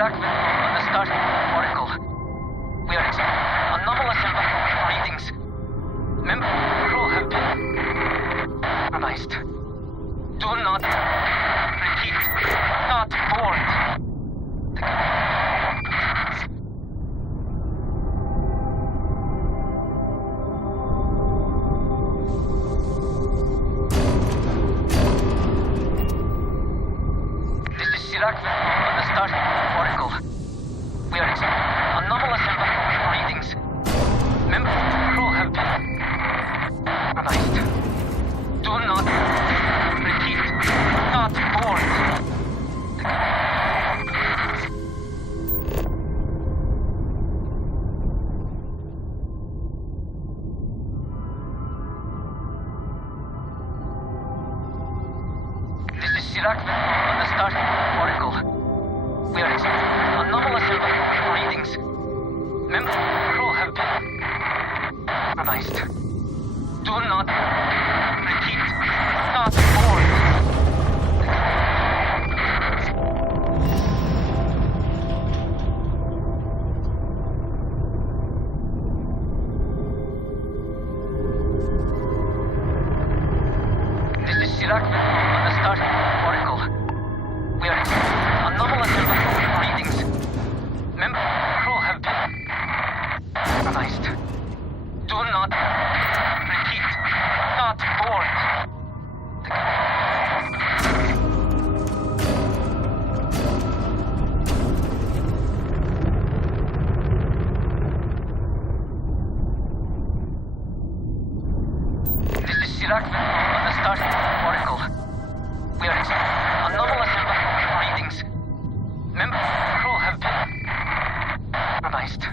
This is Sirach on the starfield Oracle. We are anomalous readings. Members of the crew have been compromised. Do not repeat. Not board. This is Sirach on the starfield Oracle. We are anomalous readings. Members of the crew have been compromised. Do not repeat. Not board. This is Sirach on the starfield Oracle. We are anomalous readings. Members of the crew have been compromised. Do not repeat. Not board. This is Sirach on the starfield Oracle. We are anomalous readings. Members of the crew have been compromised. Do not repeat. Not board. This is Sirach on the starfield Oracle. We are anomalous readings. Members of the crew have been compromised.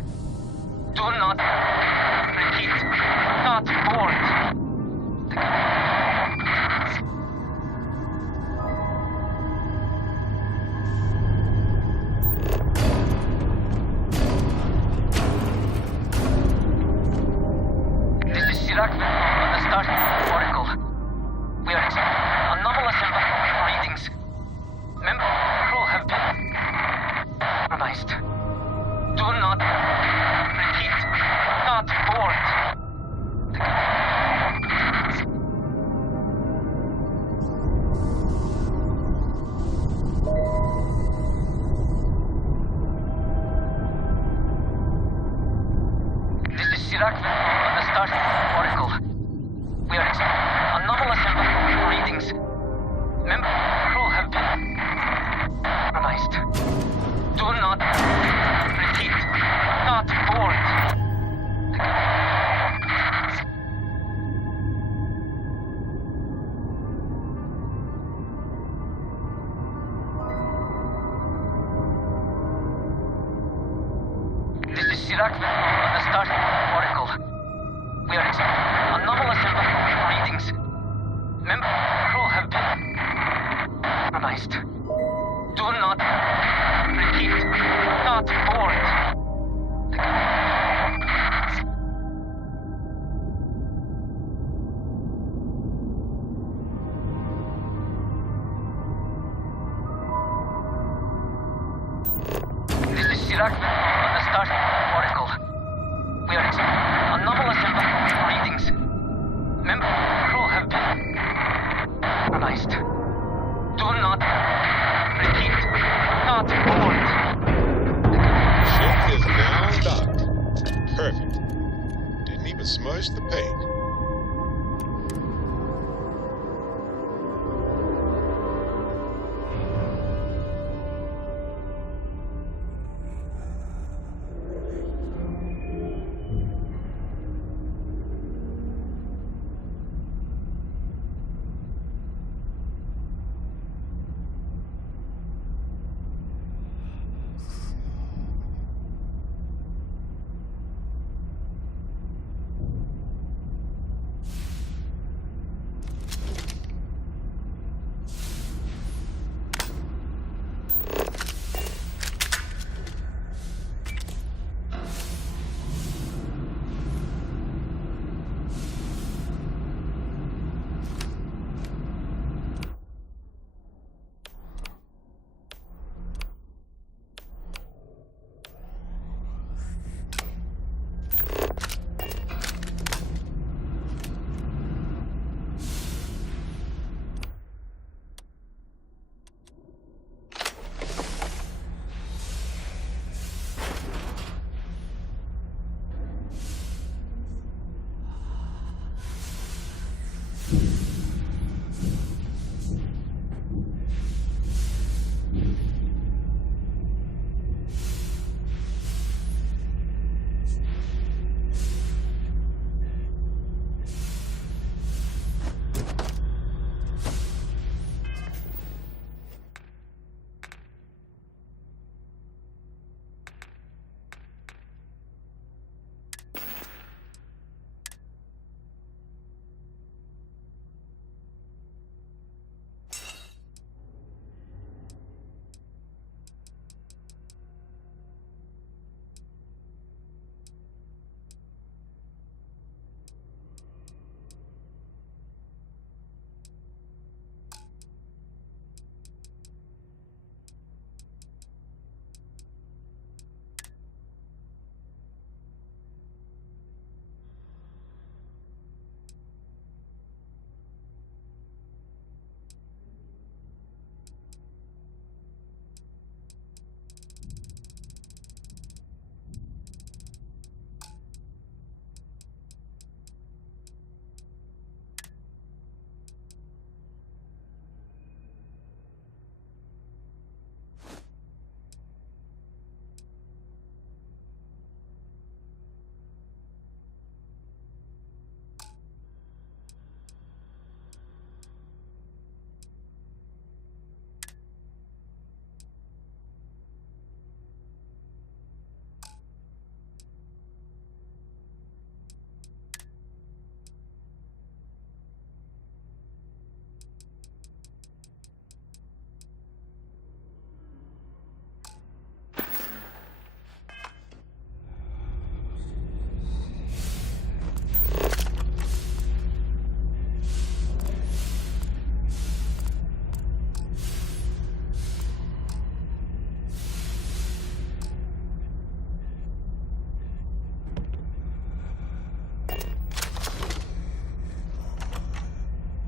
Do not repeat. Not board. This is Sirach on the starfield Oracle. We are anomalous readings. Members of the crew have been compromised. Do not repeat. Not board. This is Sirach on the starfield Oracle. We are anomalous readings. Members of the crew have been compromised. Do not repeat. Not board. This is Sirach on the starfield Oracle. We are anomalous readings. Members of the crew have been compromised. Do not repeat. Not board. This is Sirach on the starfield Oracle. We are anomalous readings. Members of the crew have been compromised. Do not repeat. Not board. Ship is now docked. Perfect. Didn't even smudge the paint.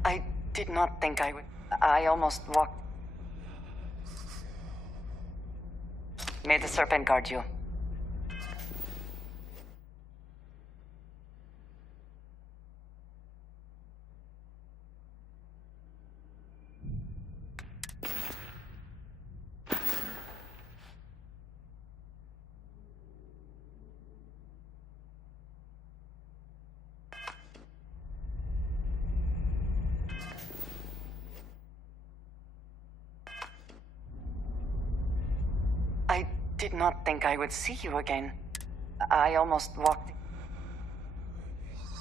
I did not think I would. I almost walked. May the serpent guard you. I did not think I would see you again. I almost walked.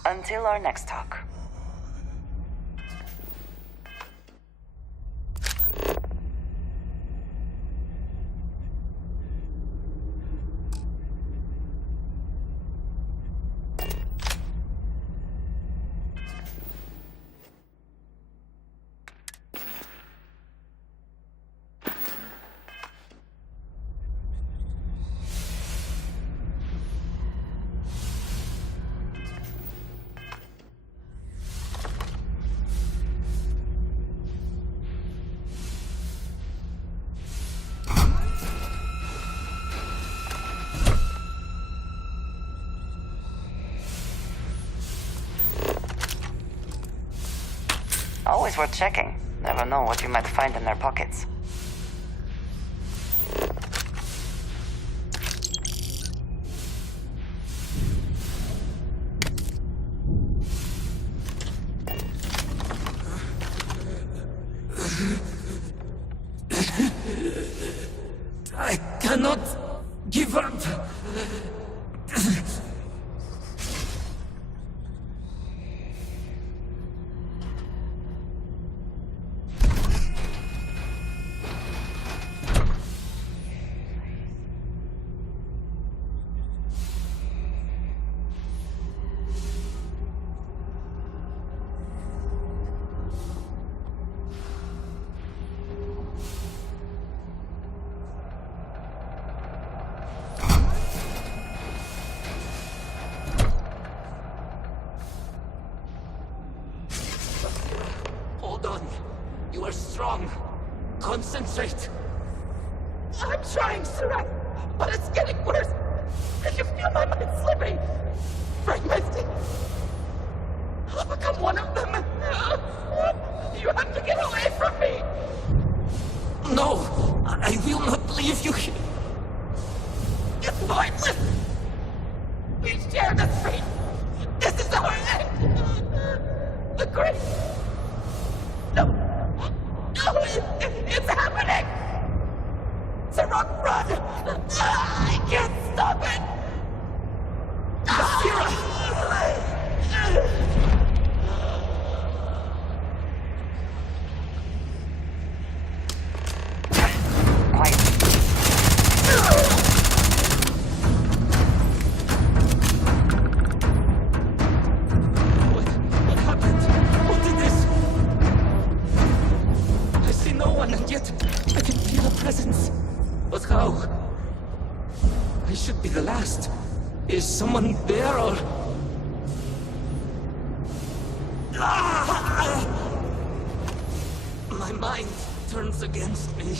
Until our next talk. Always worth checking. Never know what you might find in their pockets. I cannot give up. Hold on. You are strong. Concentrate. I'm trying, Sarah, but it's getting worse. I can feel my mind slipping, fragmenting. I'll become one of them. You have to get away from me! No, I will not leave you here. It's pointless! We share this fate! This is our end! The great... No! No! It's happening! Sirach, run! I can't stop it! What happened? Who did this? I see no one, and yet I can feel a presence. But how? I should be the last. Is someone there, or... My mind turns against me.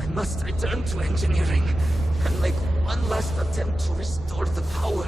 I must return to engineering and make one last attempt to restore the power.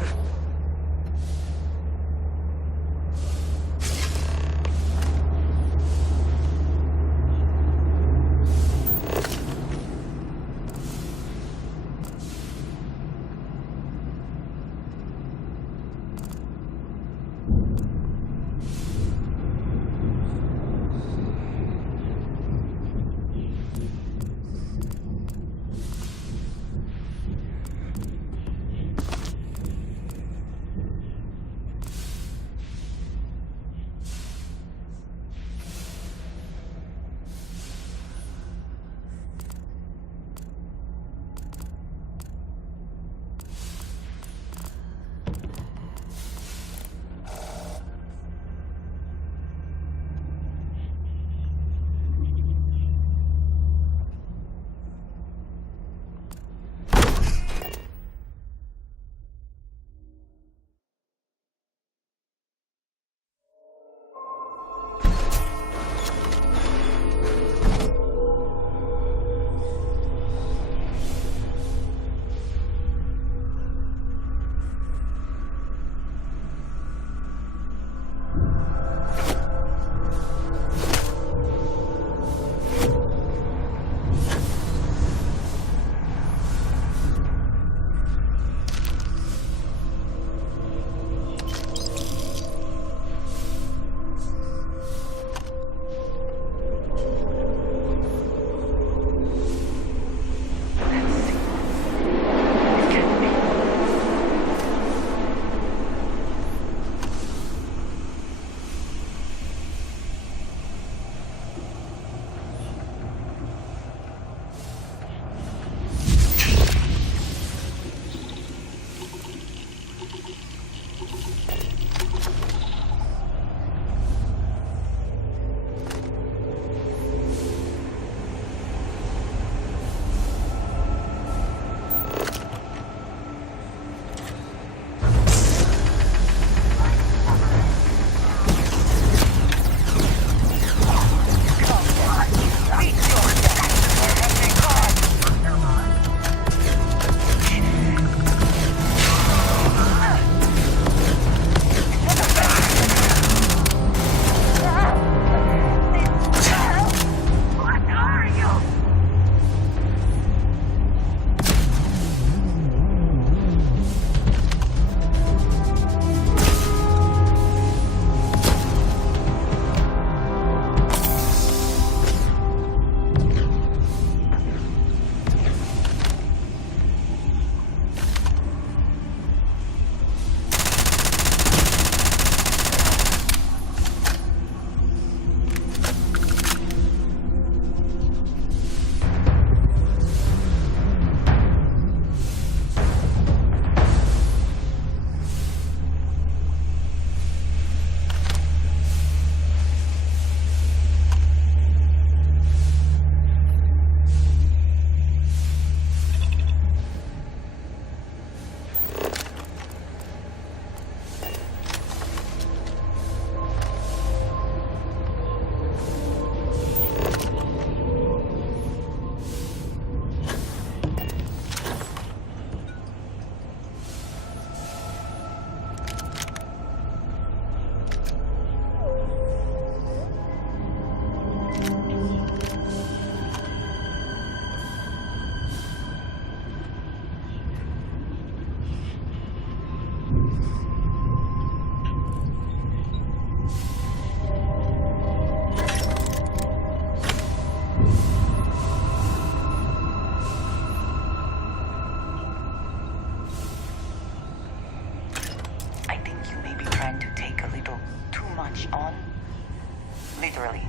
literally.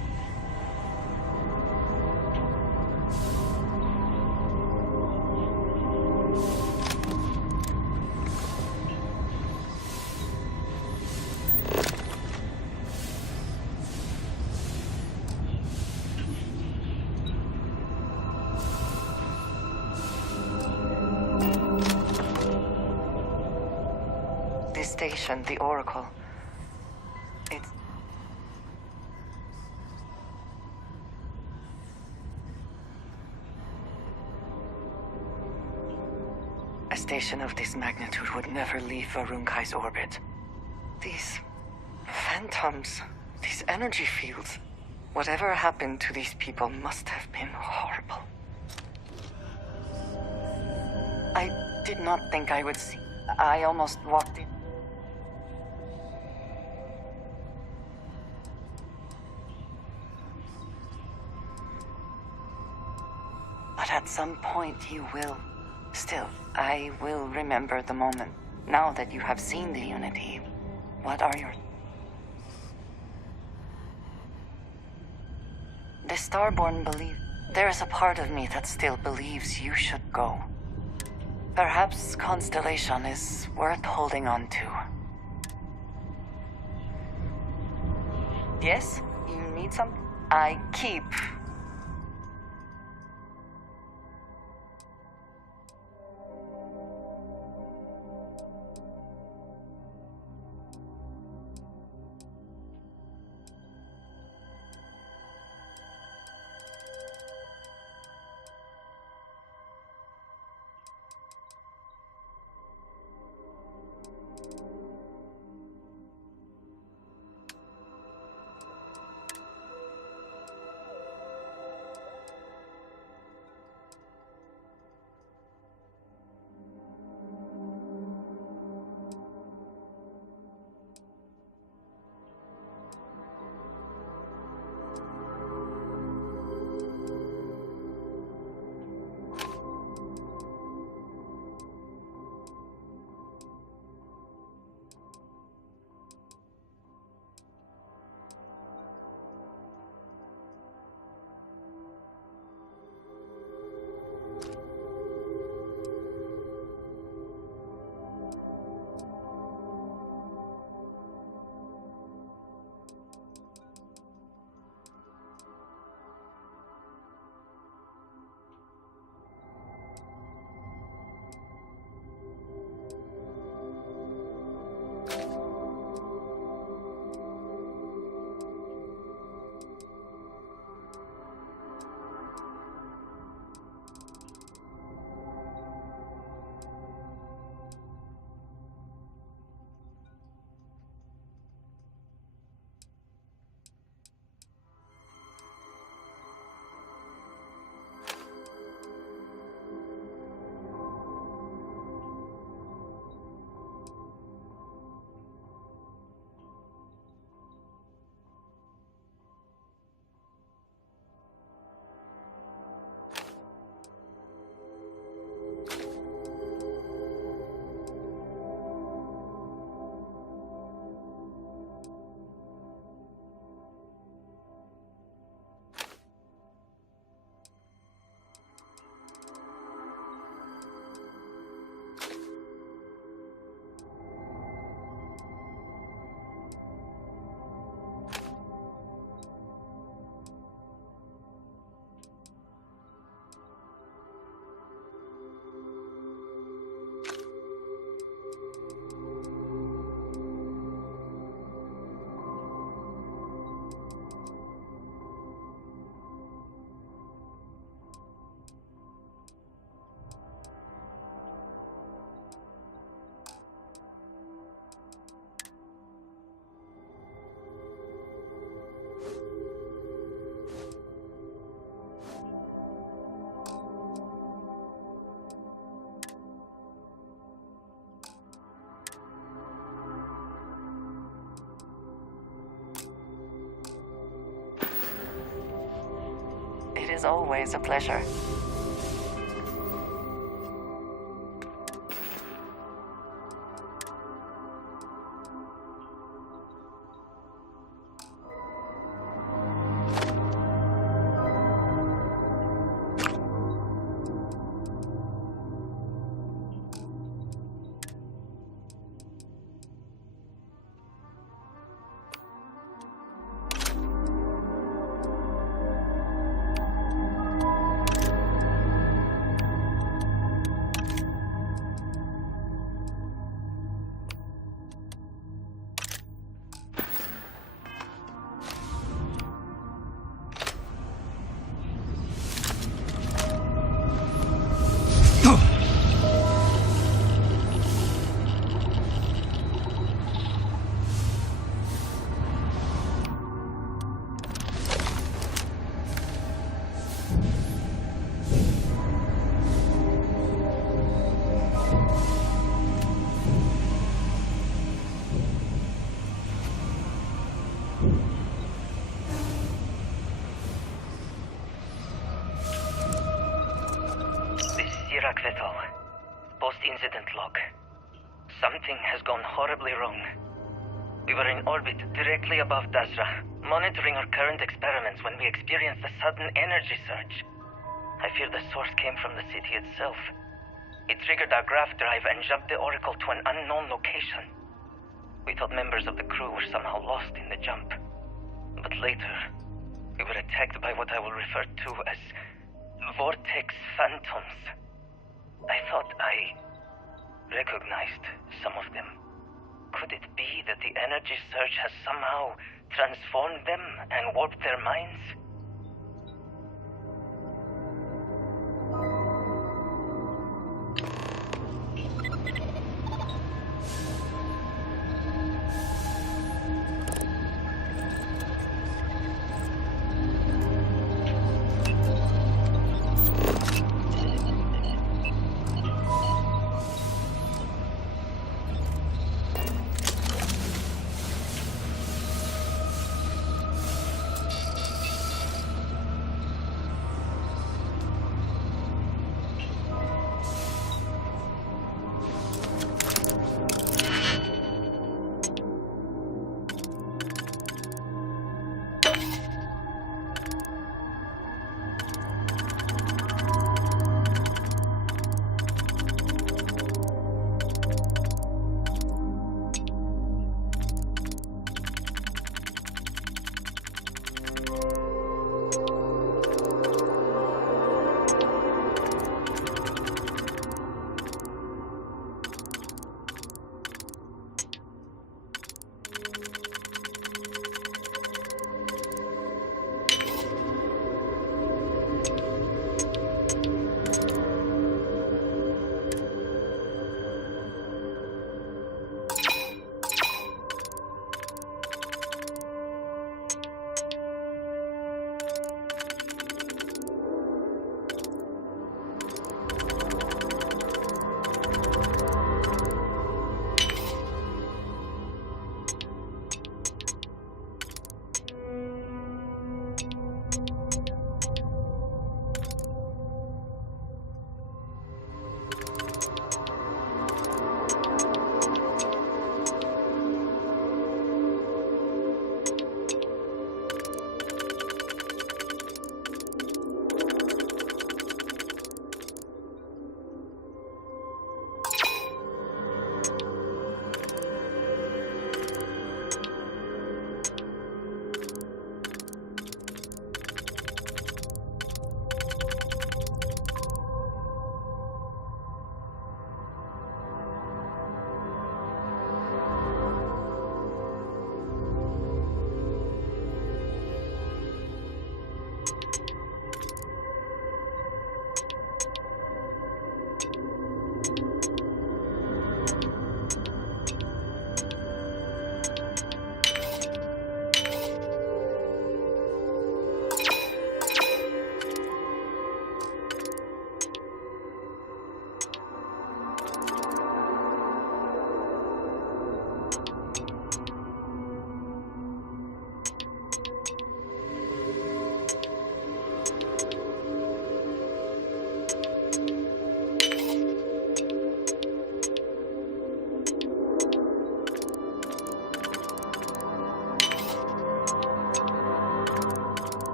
This station, the Oracle, it's... A station of this magnitude would never leave Varunkai's orbit. These phantoms, these energy fields, whatever happened to these people must have been horrible. I did not think I would see. I almost walked in. But at some point you will. Still, I will remember the moment. Now that you have seen the Unity, what are your... The Starborn believe... There is a part of me that still believes you should go. Perhaps Constellation is worth holding on to. Yes? You need something? I keep... It is always a pleasure. horribly wrong. We were in orbit directly above Dazra, monitoring our current experiments when we experienced a sudden energy surge. I fear the source came from the city itself. It triggered our grav drive and jumped the Oracle to an unknown location. We thought members of the crew were somehow lost in the jump. But later, we were attacked by what I will refer to as vortex phantoms. I thought I recognized some of them. Could it be that the energy surge has somehow transformed them and warped their minds?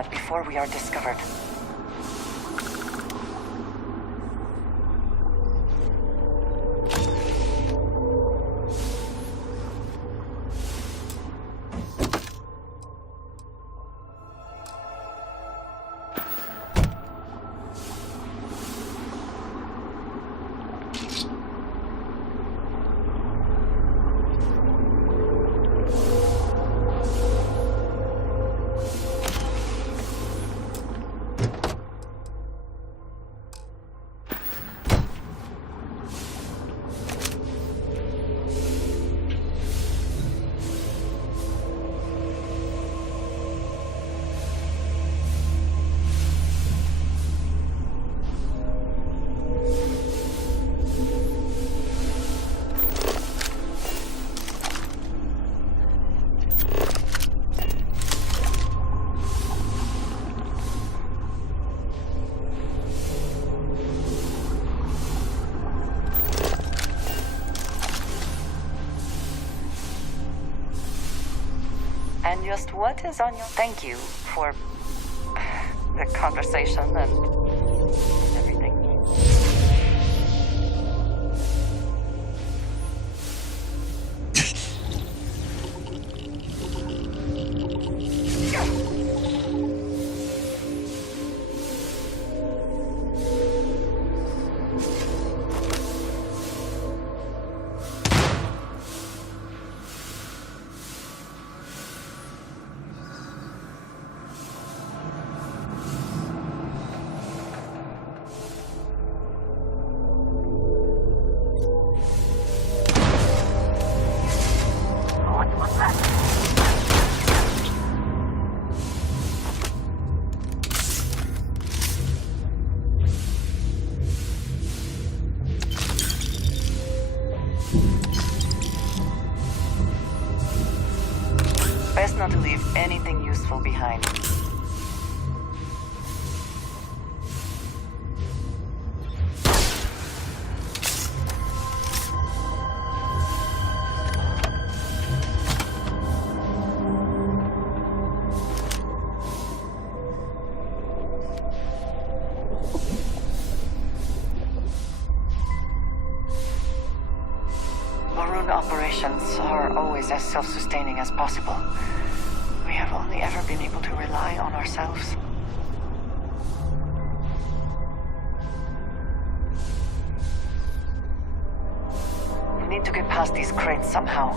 that before we are discovered. And just what is on your... Thank you for the conversation and everything. Best not to leave anything useful behind. Maroon operations are always as self-sustaining as possible. We have only ever been able to rely on ourselves. We need to get past these crates somehow.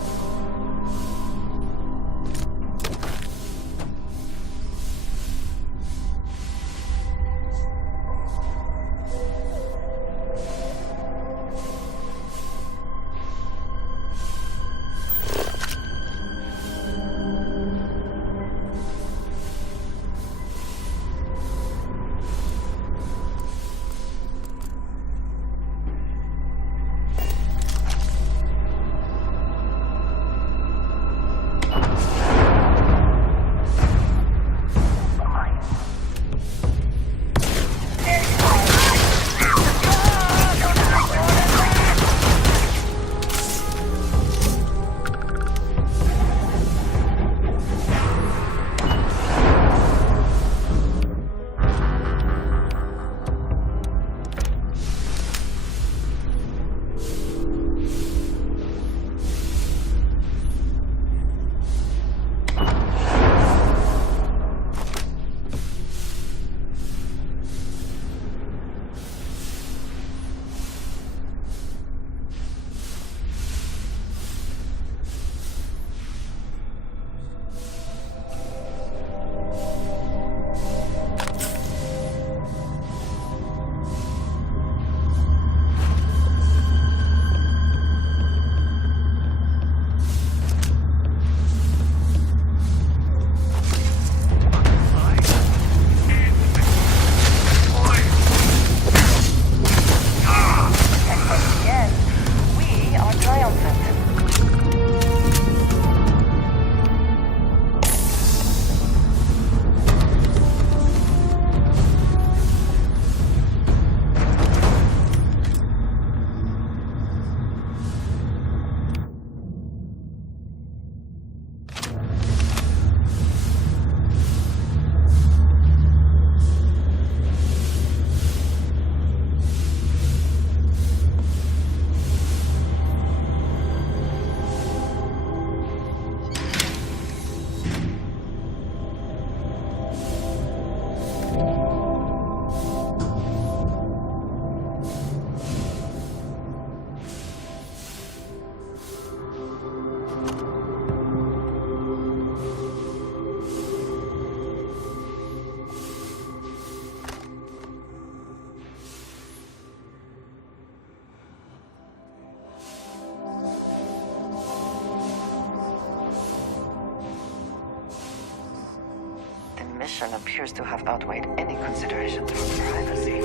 mission appears to have outweighed any considerations for privacy.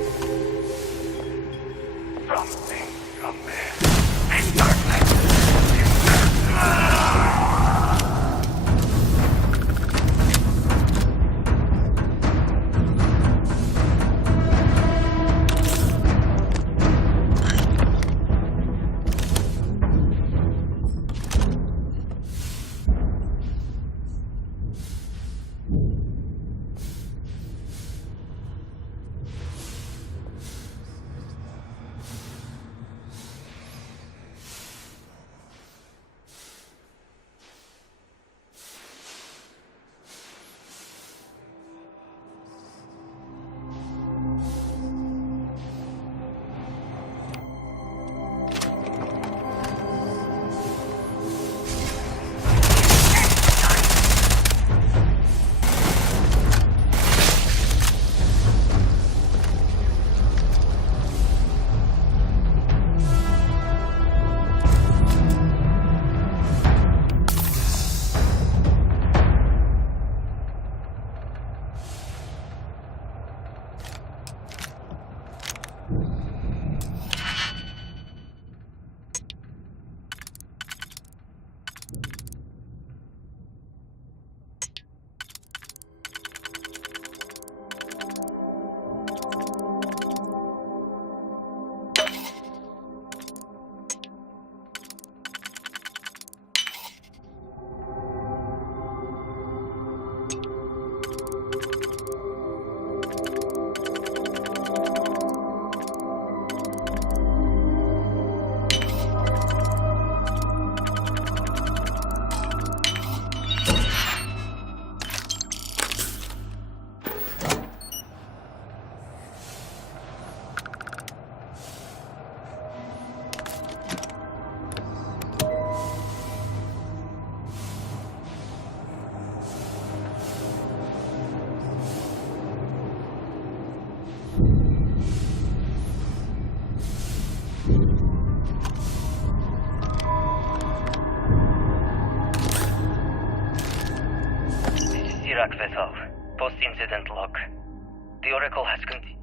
Something from there. Darkness. Vessel. Post-incident log. The Oracle has continued.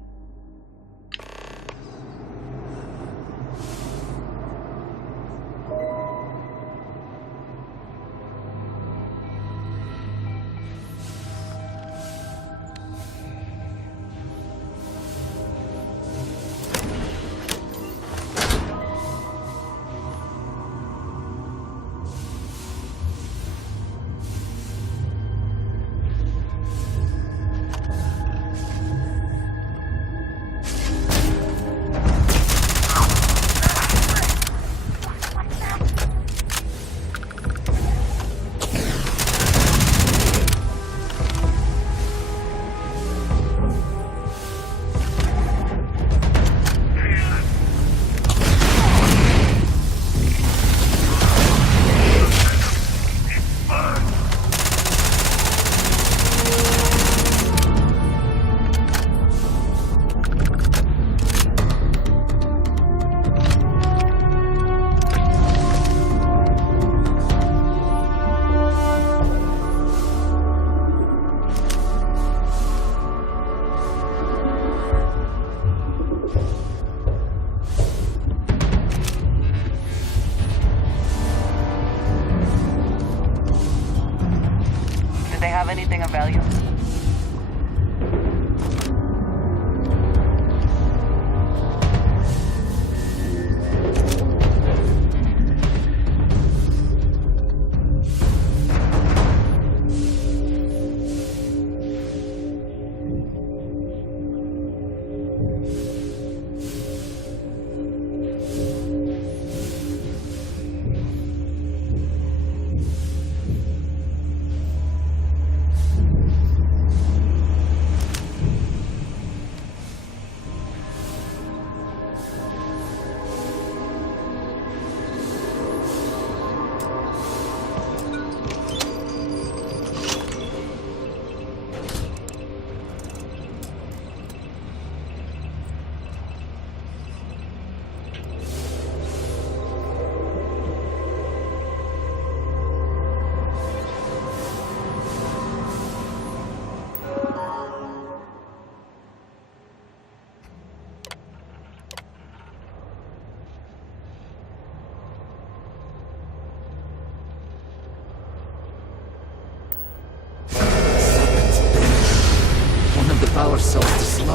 Have anything of value?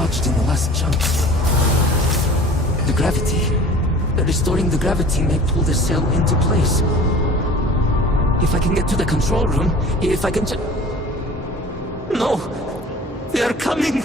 lodged in the last jump. The gravity. Restoring the gravity may pull the cell into place. If I can get to the control room, if I can No! They are coming!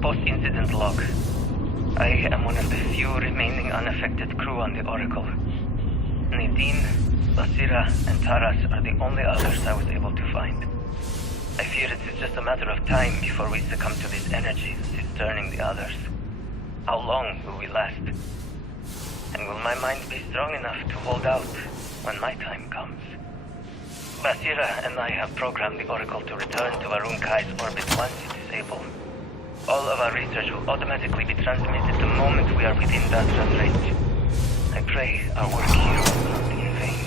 Post-incident log. I am one of the few remaining unaffected crew on the Oracle. Nadine, Basira, and Taras are the only others I was able to find. I fear it is just a matter of time before we succumb to this energy that is turning the others. How long will we last? And will my mind be strong enough to hold out when my time comes? Basira and I have programmed the Oracle to return to Varun Kai's orbit once it is able. All of our research will automatically be transmitted the moment we are within Datra's range. I pray our work here will not be in vain.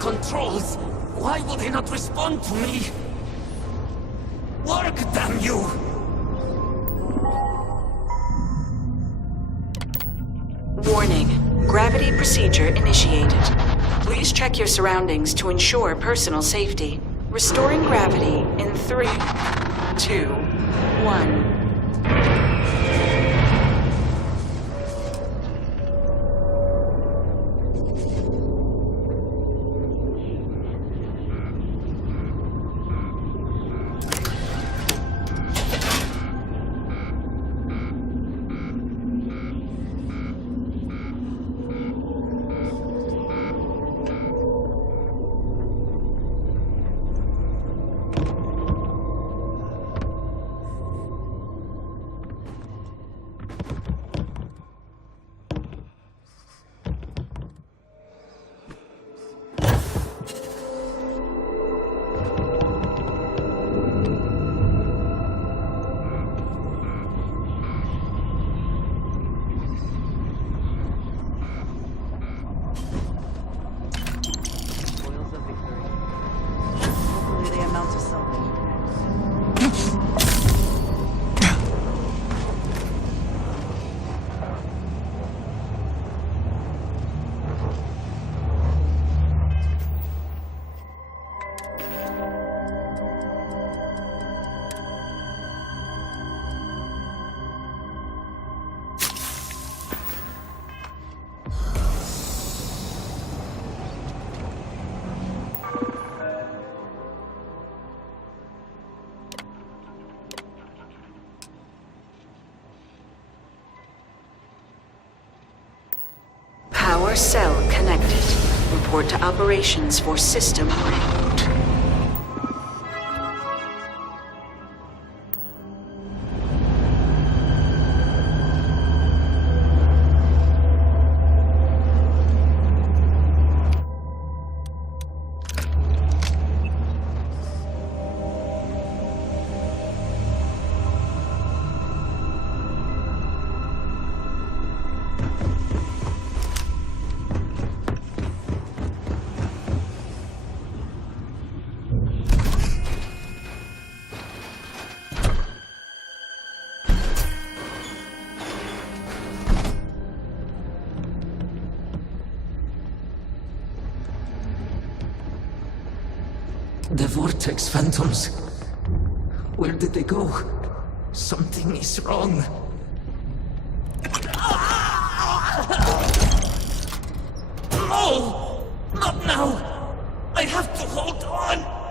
Controls! Why will they not respond to me? Work, damn you! Warning. Gravity procedure initiated. Please check your surroundings to ensure personal safety. Restoring gravity in 3, 2, 1. Power cell connected. Report to operations for system reboot. The Vortex Phantoms. Where did they go? Something is wrong. No! Not now! I have to hold on!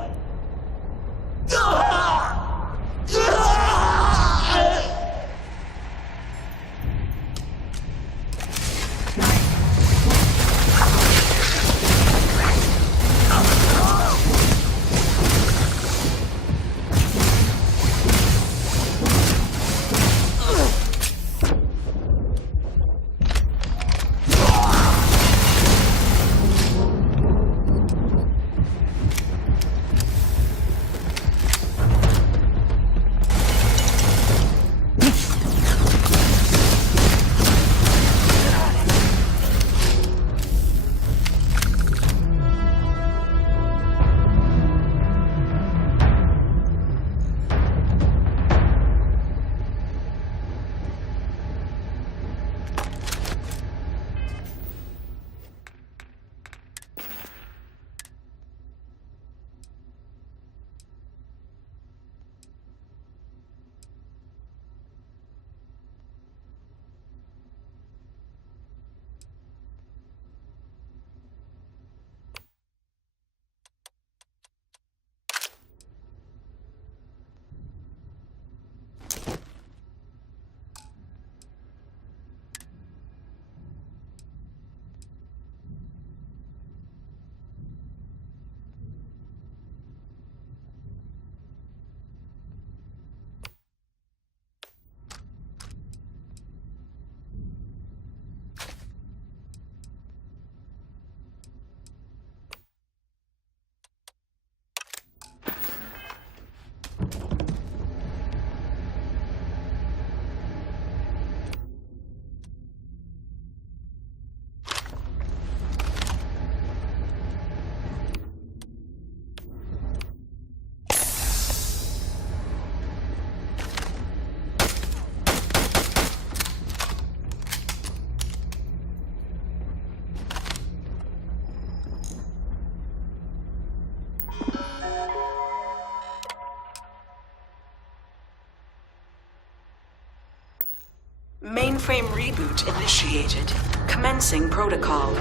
Mainframe reboot initiated. Commencing protocol.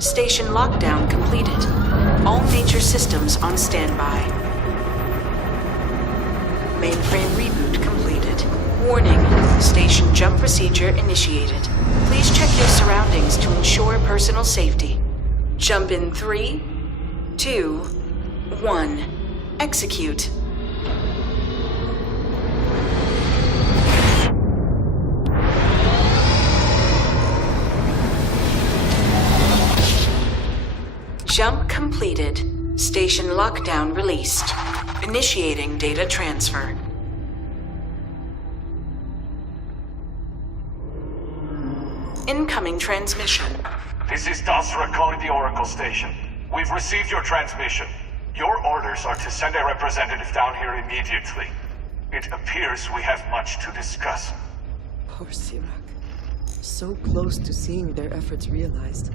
Station lockdown completed. All major systems on standby. Mainframe reboot completed. Warning. Station jump procedure initiated. Please check your surroundings to ensure personal safety. Jump in 3, 2, 1. Execute. Jump completed. Station lockdown released. Initiating data transfer. Incoming transmission. This is Dasra calling the Oracle station. We've received your transmission. Your orders are to send a representative down here immediately. It appears we have much to discuss. Poor Sirac. So close to seeing their efforts realized.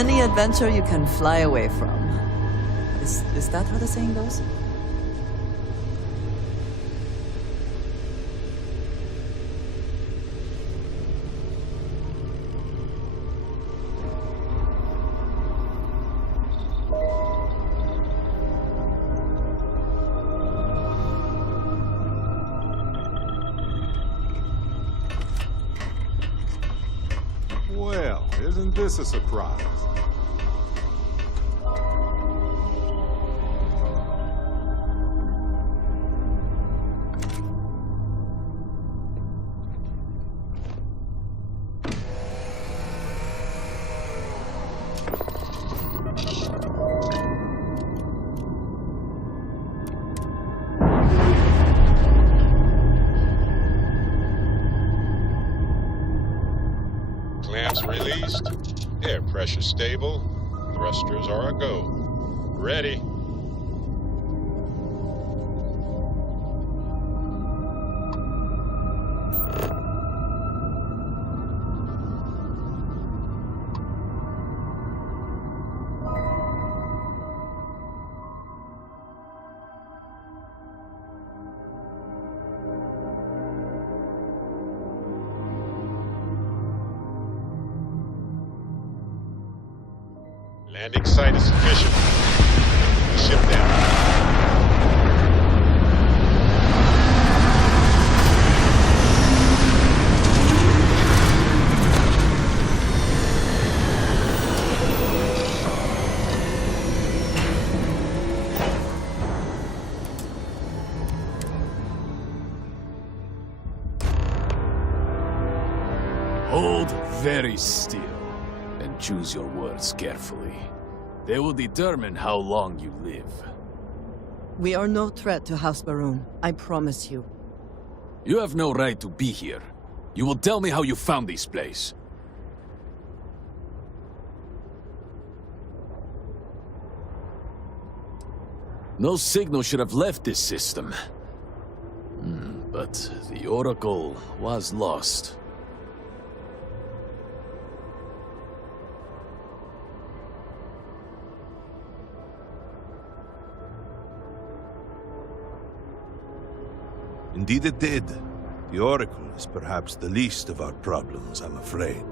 any adventure you can fly away from. Is that how the saying goes? Well, isn't this a surprise? Clamps released, air pressure stable, thrusters are a go. Ready. Landing site is sufficient. The ship down. Hold very still and choose your words carefully. They will determine how long you live. We are no threat to House Baroon, I promise you. You have no right to be here. You will tell me how you found this place. No signal should have left this system. But the Oracle was lost. Indeed it did. The Oracle is perhaps the least of our problems, I'm afraid.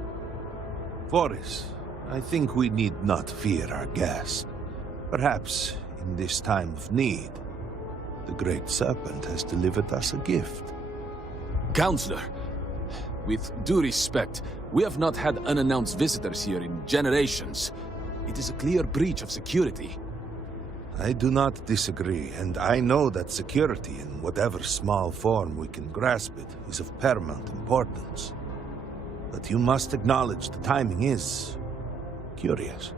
Voris, I think we need not fear our guest. Perhaps, in this time of need, the Great Serpent has delivered us a gift. Counselor, with due respect, we have not had unannounced visitors here in generations. It is a clear breach of security. I do not disagree, and I know that security, in whatever small form we can grasp it, is of paramount importance. But you must acknowledge the timing is curious.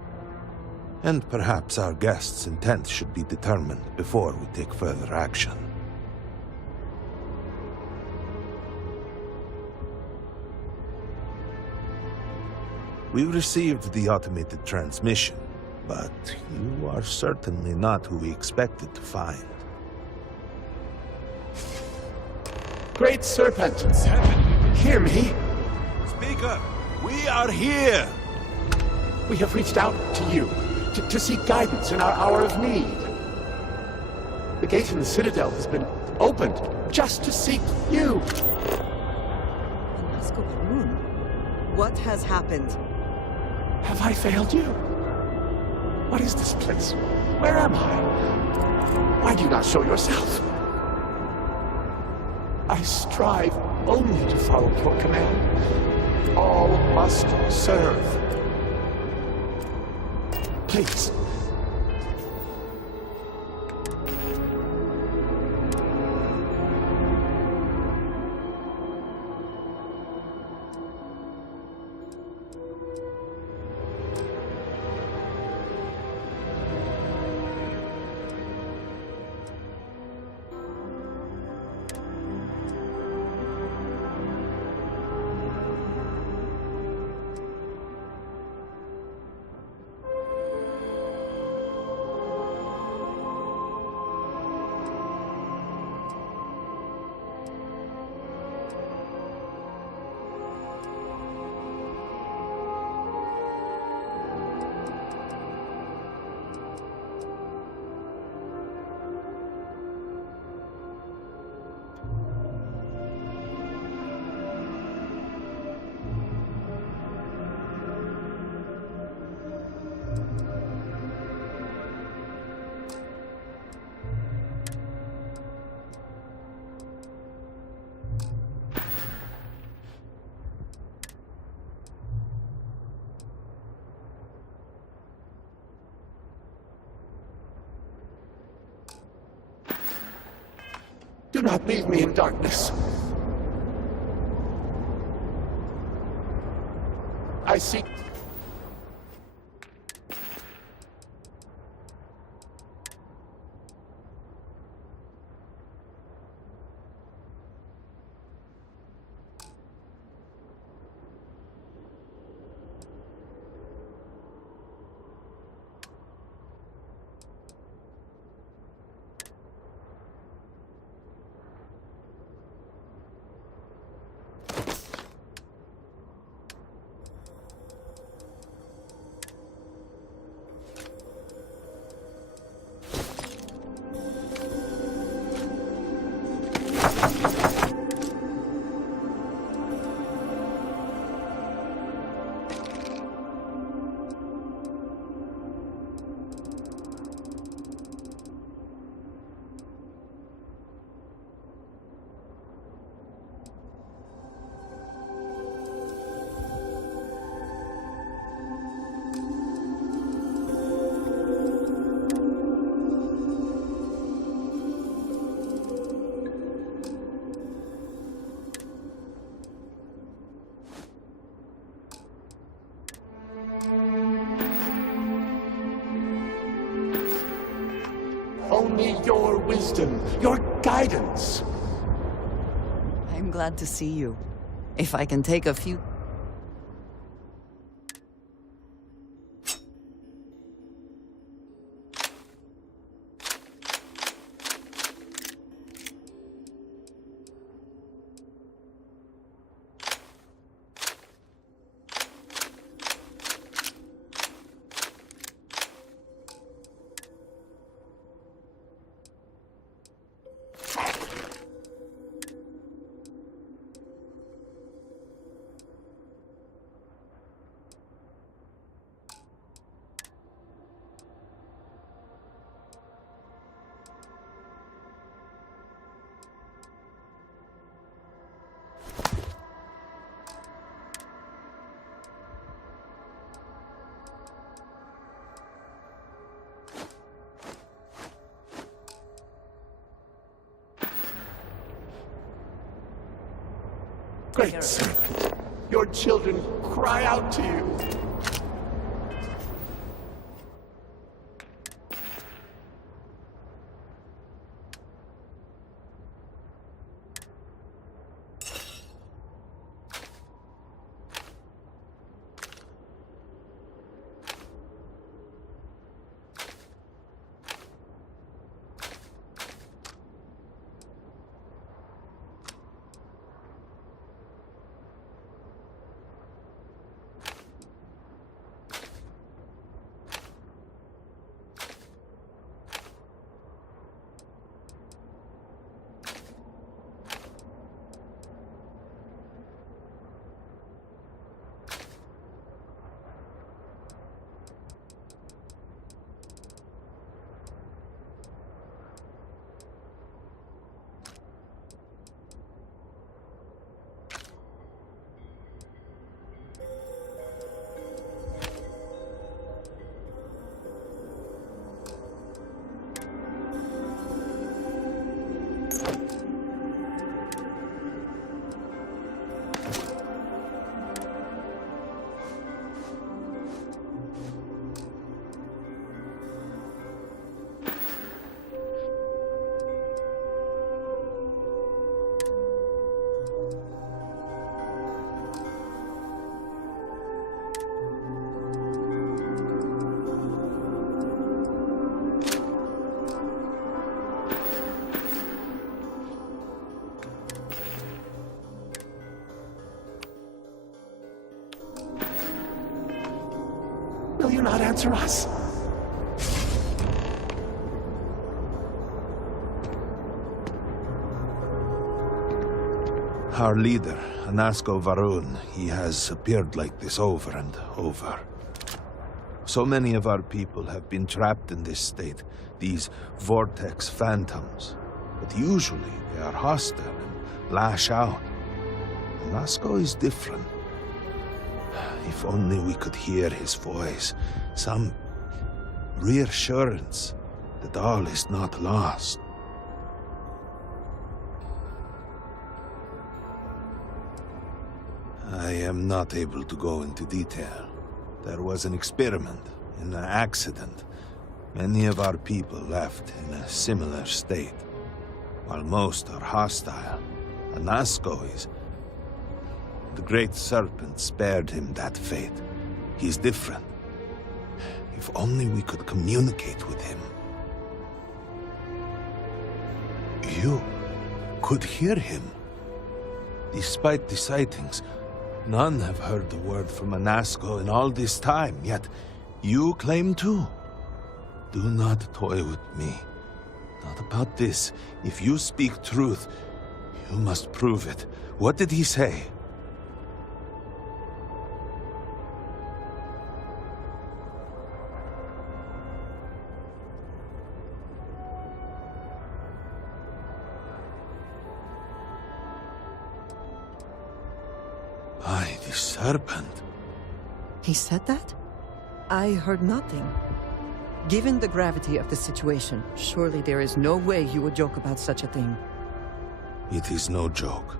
And perhaps our guest's intent should be determined before we take further action. We received the automated transmission, but you are certainly not who we expected to find. Great Serpent, hear me. Speaker, we are here! We have reached out to you to seek guidance in our hour of need. The gate in the Citadel has been opened just to seek you. What has happened? Have I failed you? What is this place? Where am I? Why do you not show yourself? I strive only to follow your command. All must serve. Please. Do not leave me in darkness. I seek... Only your wisdom, your guidance. I'm glad to see you. If I can take a few... Great servant, your children cry out to you. Will you not answer us? Our leader, Anasko Varun, he has appeared like this over and over. So many of our people have been trapped in this state, these vortex phantoms. But usually they are hostile and lash out. Anasko is different. If only we could hear his voice, some reassurance that all is not lost. I am not able to go into detail. There was an experiment, an accident. Many of our people left in a similar state. While most are hostile, Anasco is... The Great Serpent spared him that fate. He's different. If only we could communicate with him. You could hear him. Despite the sightings, none have heard the word from Anasco in all this time, yet you claim to. Do not toy with me. Not about this. If you speak truth, you must prove it. What did he say? By the serpent. He said that? I heard nothing. Given the gravity of the situation, surely there is no way you would joke about such a thing. It is no joke.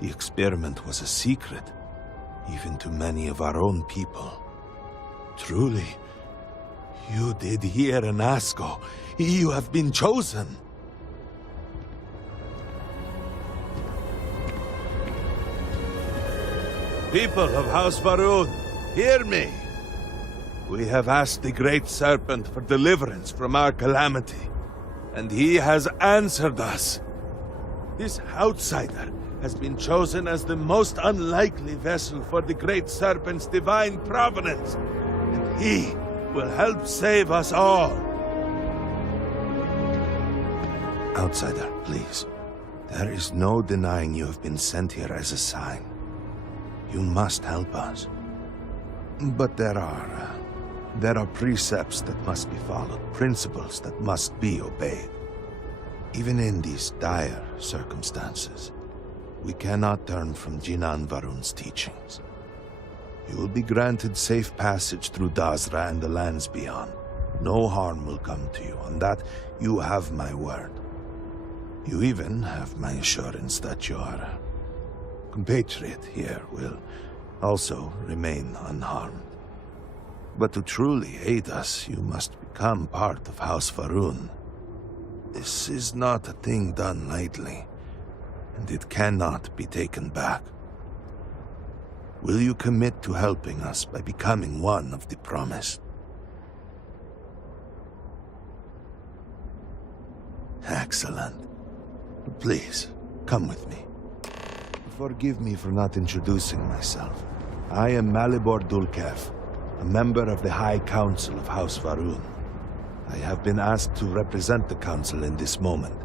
The experiment was a secret, even to many of our own people. Truly, you did hear Anasco. You have been chosen. People of House Varun, hear me. We have asked the Great Serpent for deliverance from our calamity, and he has answered us. This outsider has been chosen as the most unlikely vessel for the Great Serpent's divine providence, and he will help save us all. Outsider, please. There is no denying you have been sent here as a sign. You must help us. But there are precepts that must be followed, principles that must be obeyed. Even in these dire circumstances, we cannot turn from Jinan Varun's teachings. You will be granted safe passage through Dazra and the lands beyond. No harm will come to you. On that, you have my word. You even have my assurance that your compatriot here will also remain unharmed. But to truly aid us, you must become part of House Varun. This is not a thing done lightly, and it cannot be taken back. Will you commit to helping us by becoming one of the promised? Excellent. Please, come with me. Forgive me for not introducing myself. I am Malibor Dulkev, a member of the High Council of House Varun. I have been asked to represent the Council in this moment.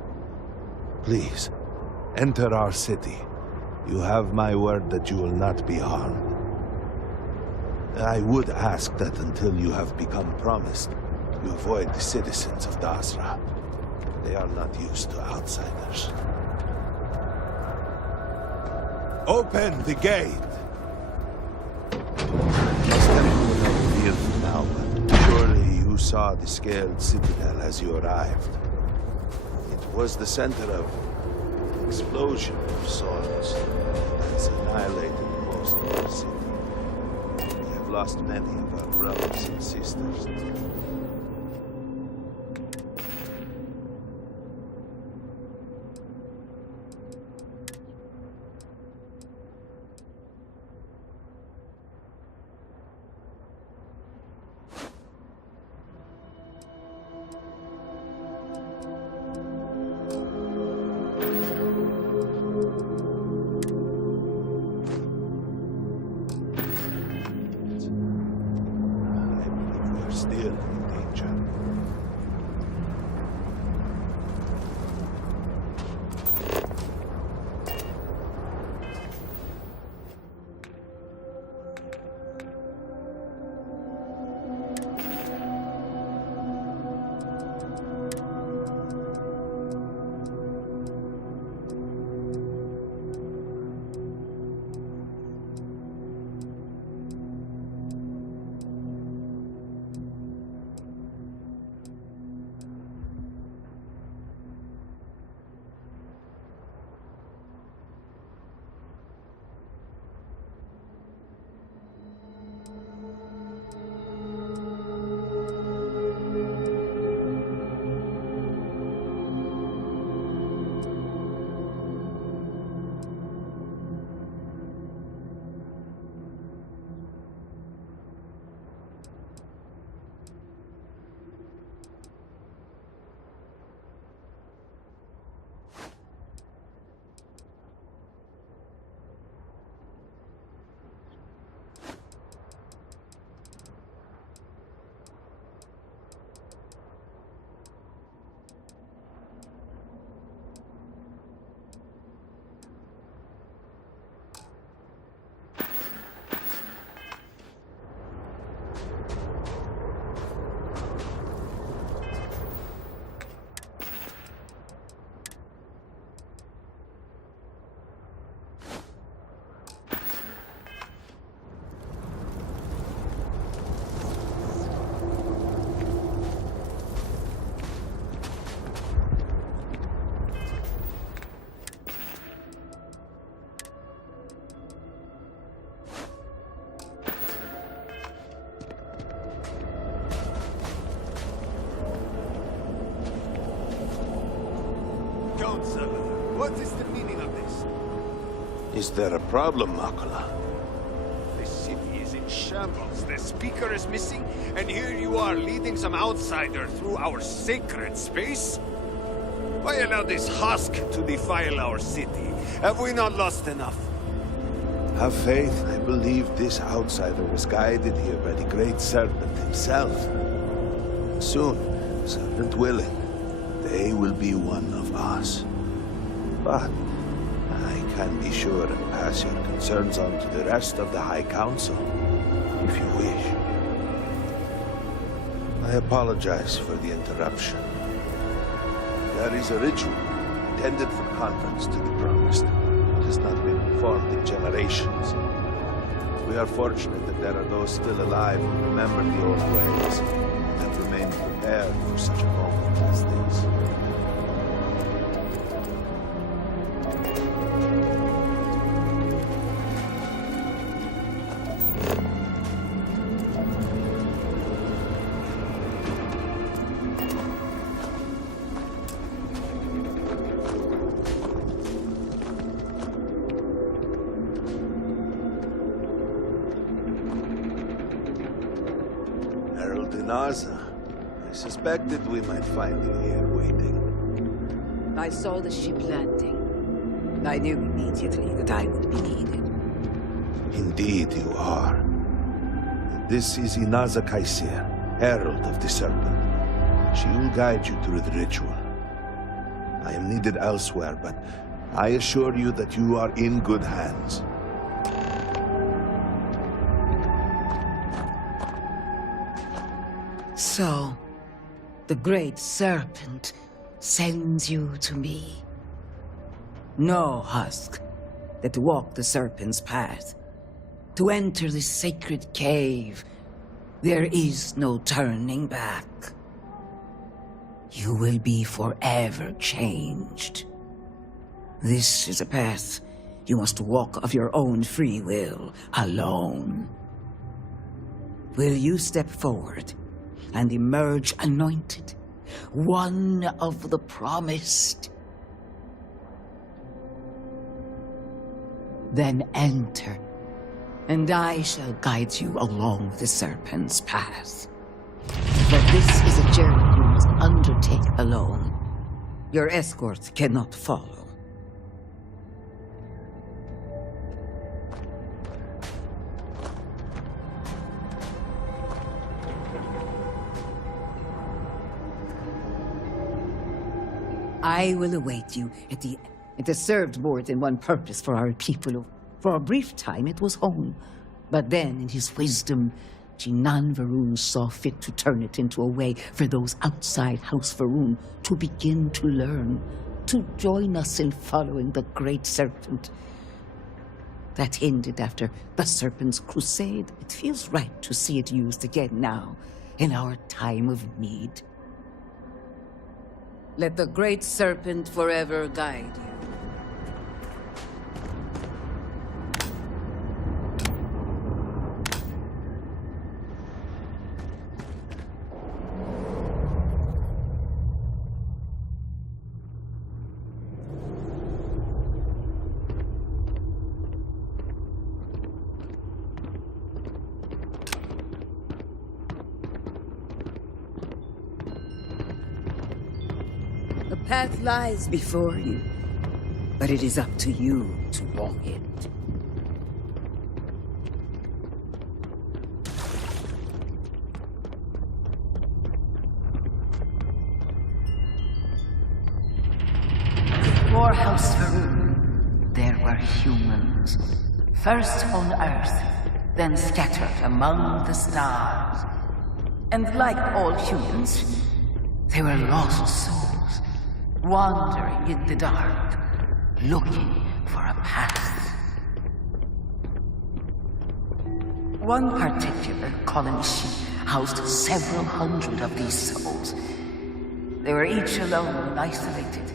Please, enter our city. You have my word that you will not be harmed. I would ask that until you have become promised, you avoid the citizens of Dazra. They are not used to outsiders. Open the gate! Must anyone have revealed for now, but surely you saw the scaled citadel as you arrived. It was the center of an explosion of sorts that has annihilated most of our city. We have lost many of our brothers and sisters. Still in danger. What is the meaning of this? Is there a problem, Makula? This city is in shambles. The speaker is missing, and here you are leading some outsider through our sacred space? Why allow this husk to defile our city? Have we not lost enough? Have faith. I believe this outsider was guided here by the great serpent himself. Soon, serpent willing, they will be one of us. But I can be sure and pass your concerns on to the rest of the High Council, if you wish. I apologize for the interruption. There is a ritual intended for converts to the Promised. It has not been performed in generations. We are fortunate that there are those still alive who remember the old ways and have remained prepared for such a moment as this. I suspected we might find you here waiting. I saw the ship landing. I knew immediately that I would be needed. Indeed you are. This is Inaza Kaisir, Herald of the Serpent. She will guide you through the ritual. I am needed elsewhere, but I assure you that you are in good hands. So, the Great Serpent sends you to me. No husk that walk the Serpent's path. To enter this sacred cave, there is no turning back. You will be forever changed. This is a path you must walk of your own free will, alone. Will you step forward and emerge anointed, one of the Promised? Then enter, and I shall guide you along the Serpent's path. But this is a journey you must undertake alone. Your escort cannot follow. I will await you at the served board in one purpose for our people. For a brief time it was home, but then in his wisdom, Jinan Varun saw fit to turn it into a way for those outside House Varun to begin to learn, to join us in following the Great Serpent. That ended after the Serpent's crusade. It feels right to see it used again now, in our time of need. Let the Great Serpent forever guide you. The path lies before you, but it is up to you to walk it. Before House Varun, there were humans. First on Earth, then scattered among the stars. And like all humans, they were lost souls. Wandering in the dark, looking for a path. One particular colony ship housed several hundred of these souls. They were each alone and isolated,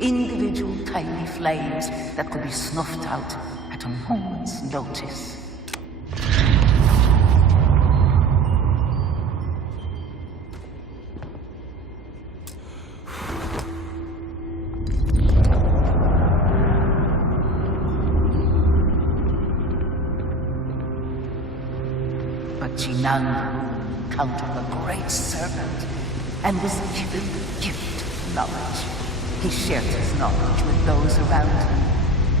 individual tiny flames that could be snuffed out at a moment's notice. But Jinan encountered the great serpent and was given the gift of knowledge. He shared his knowledge with those around him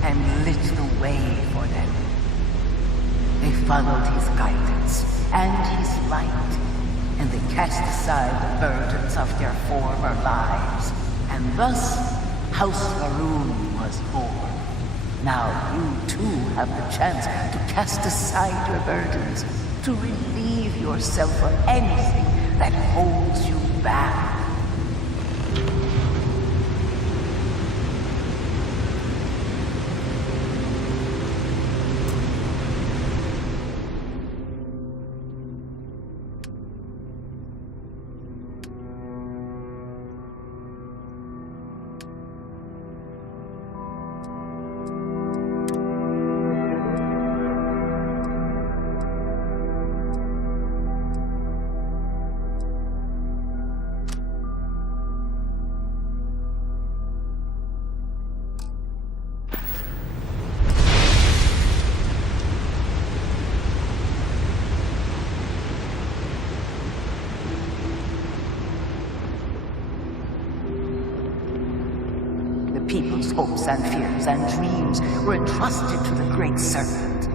and lit the way for them. They followed his guidance and his light, and they cast aside the burdens of their former lives. And thus, House Varun was born. Now you too have the chance to cast aside your burdens, to relieve yourself of anything that holds you back. People's hopes and fears and dreams were entrusted to the Great Serpent.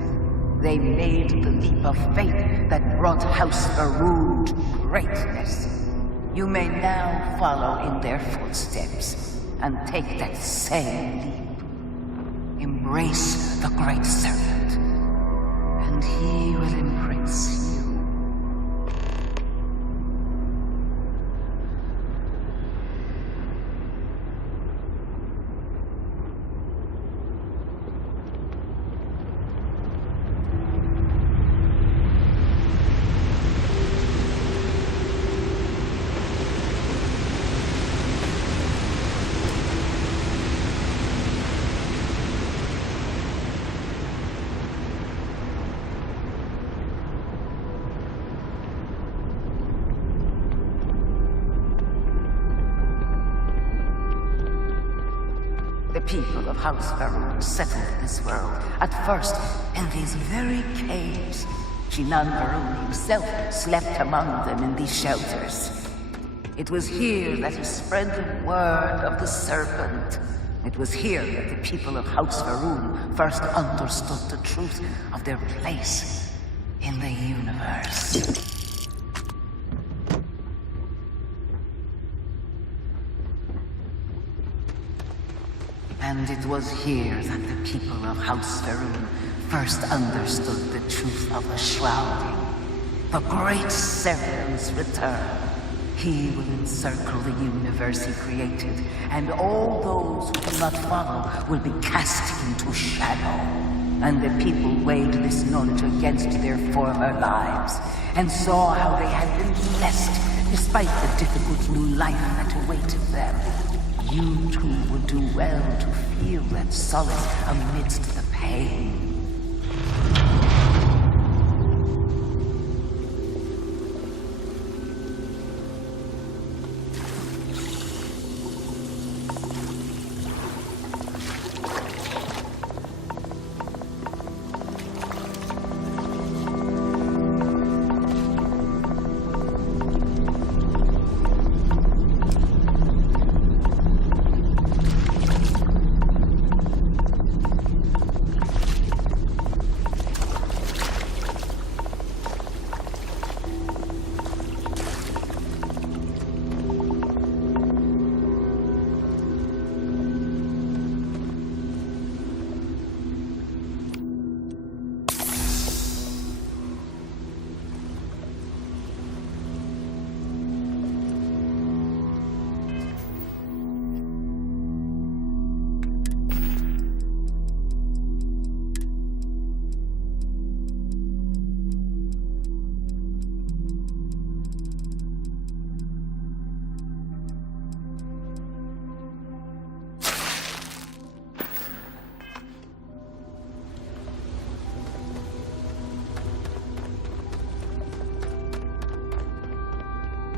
They made the leap of faith that brought House Varun to greatness. You may now follow in their footsteps and take that same leap. Embrace the Great Serpent, and he will embrace you. The people of House Varun settled this world, at first in these very caves. Jinan Varun himself slept among them in these shelters. It was here that he spread the word of the serpent. It was here that the people of House Varun first understood the truth of their place in the universe. And it was here that the people of House Varun first understood the truth of the shrouding. The Great Serpent's return. He will encircle the universe he created, and all those who do not follow will be cast into shadow. And the people weighed this knowledge against their former lives, and saw how they had been blessed despite the difficult new life that awaited them. You too would do well to feel that solace amidst the pain.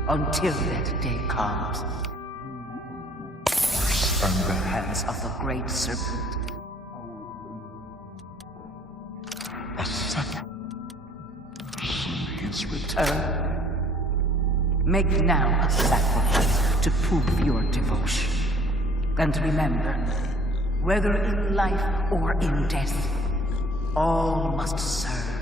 Until that day comes. From the hands of the Great Serpent. The second. each return. Make now a sacrifice to prove your devotion. And remember, whether in life or in death, all must serve.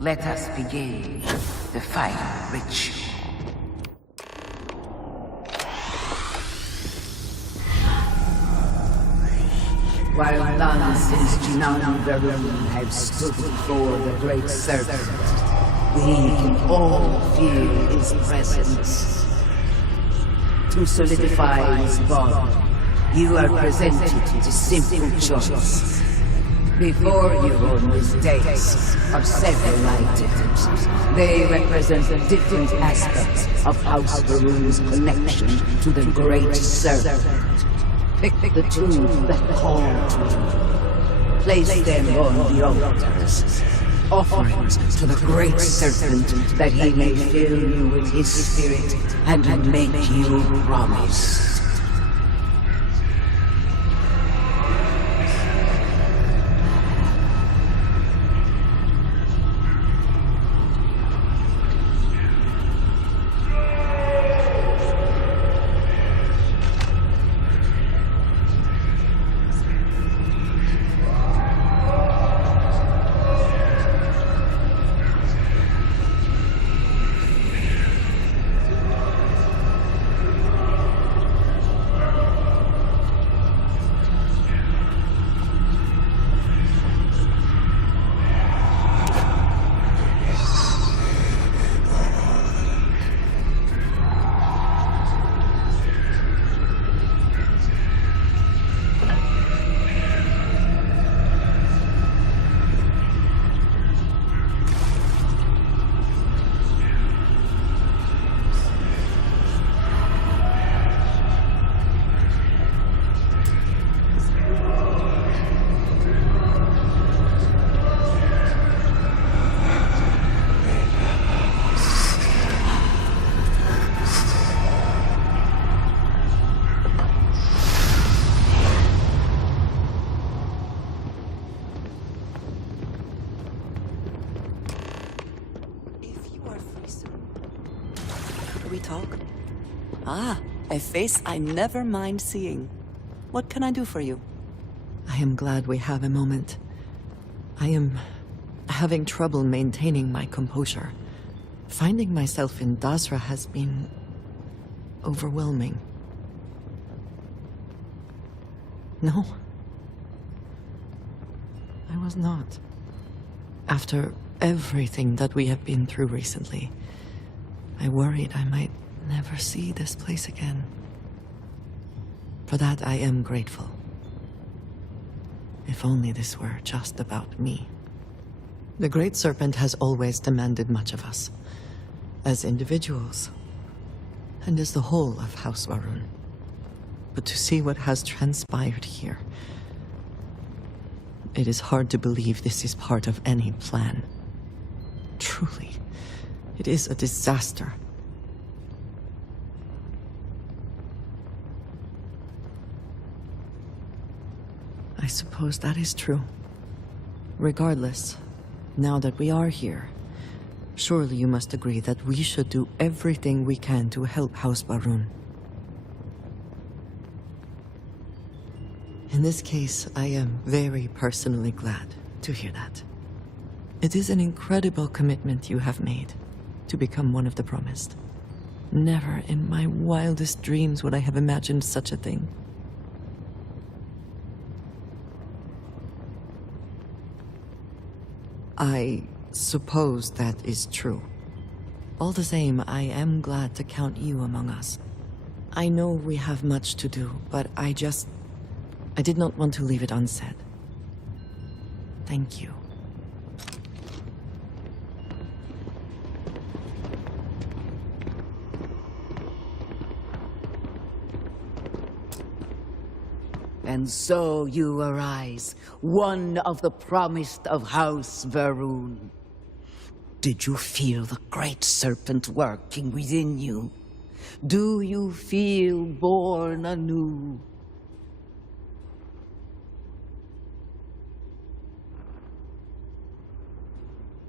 Let us begin the final ritual. While none since Jinan Varun have stood before the great serpent, we can all feel his presence. To solidify his bond, you are presented with a simple choice. Before you on this dais are several items. They represent different aspects of House Varun's connection to the Great Serpent. Pick the two that call to you. Place them on the altars. Offerings to the Great Serpent that he may fill you with his spirit and make you promise. We talk? Ah, a face I never mind seeing. What can I do for you? I am glad we have a moment. I am having trouble maintaining my composure. Finding myself in Dasra has been overwhelming. No. I was not. After everything that we have been through recently, I worried I might never see this place again. For that I am grateful. If only this were just about me. The Great Serpent has always demanded much of us, as individuals, and as the whole of House Varun. But to see what has transpired here, it is hard to believe this is part of any plan. Truly. It is a disaster. I suppose that is true. Regardless, now that we are here, surely you must agree that we should do everything we can to help House Varun. In this case, I am very personally glad to hear that. It is an incredible commitment you have made to become one of the promised. Never in my wildest dreams would I have imagined such a thing. I suppose that is true. All the same, I am glad to count you among us. I know we have much to do, but I did not want to leave it unsaid. Thank you. And so you arise, one of the promised of House Varun. Did you feel the great serpent working within you? Do you feel born anew?